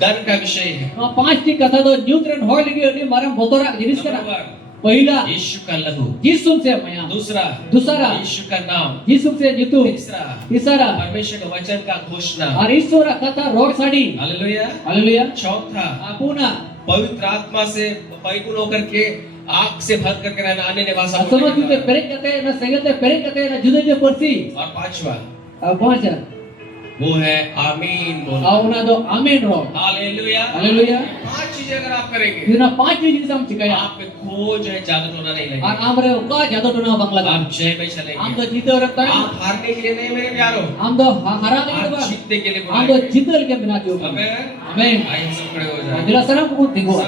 डर का विषय है। 5 की कथा तो न्यूट्रन हो लगी और मरम बोतरा जिनिस नंबर करा. 1, पहिला यीशु का लहू। यीशु से मया. दूसरा, दूसरा यीशु का नाम। यीशु से जितु. तीसरा, तीसरा परमेश्वर के वचन का घोषणा। और ईश्वर कथा रोग साड़ी. हालेलुया। हालेलुया. चौथा, पुना पवित्र आत्मा से परिपूर्ण होकर के आग से भर करके रहना, अन्य ने भाषा समझ बोलने के का। पेरे कहते हैं ना संगते पेरे कहते हैं ना जुदे जुदे परसी. और पांचवा, पांच वो है आमीन बोलना। औना दो आमीन रो. हालेलुया। हालेलुया. 5 चीजें अगर आप करेंगे, इतना 5 चीज हम सिखाया. आप पे खोज है ज्यादा टोना नहीं और लगेगा, आमरे का ज्यादा टोना बंगला आप जय में हम चलेंगे। तो जीते रखता है. आप हारने के लिए नहीं मेरे प्यारो, हम तो हरा नहीं आप दबा. जीतने के लिए हम तो बुलाए। जीतल के बिना जो. आमीन। आमीन. आइए सब खड़े हो जाए। दिला सलाम को देखो.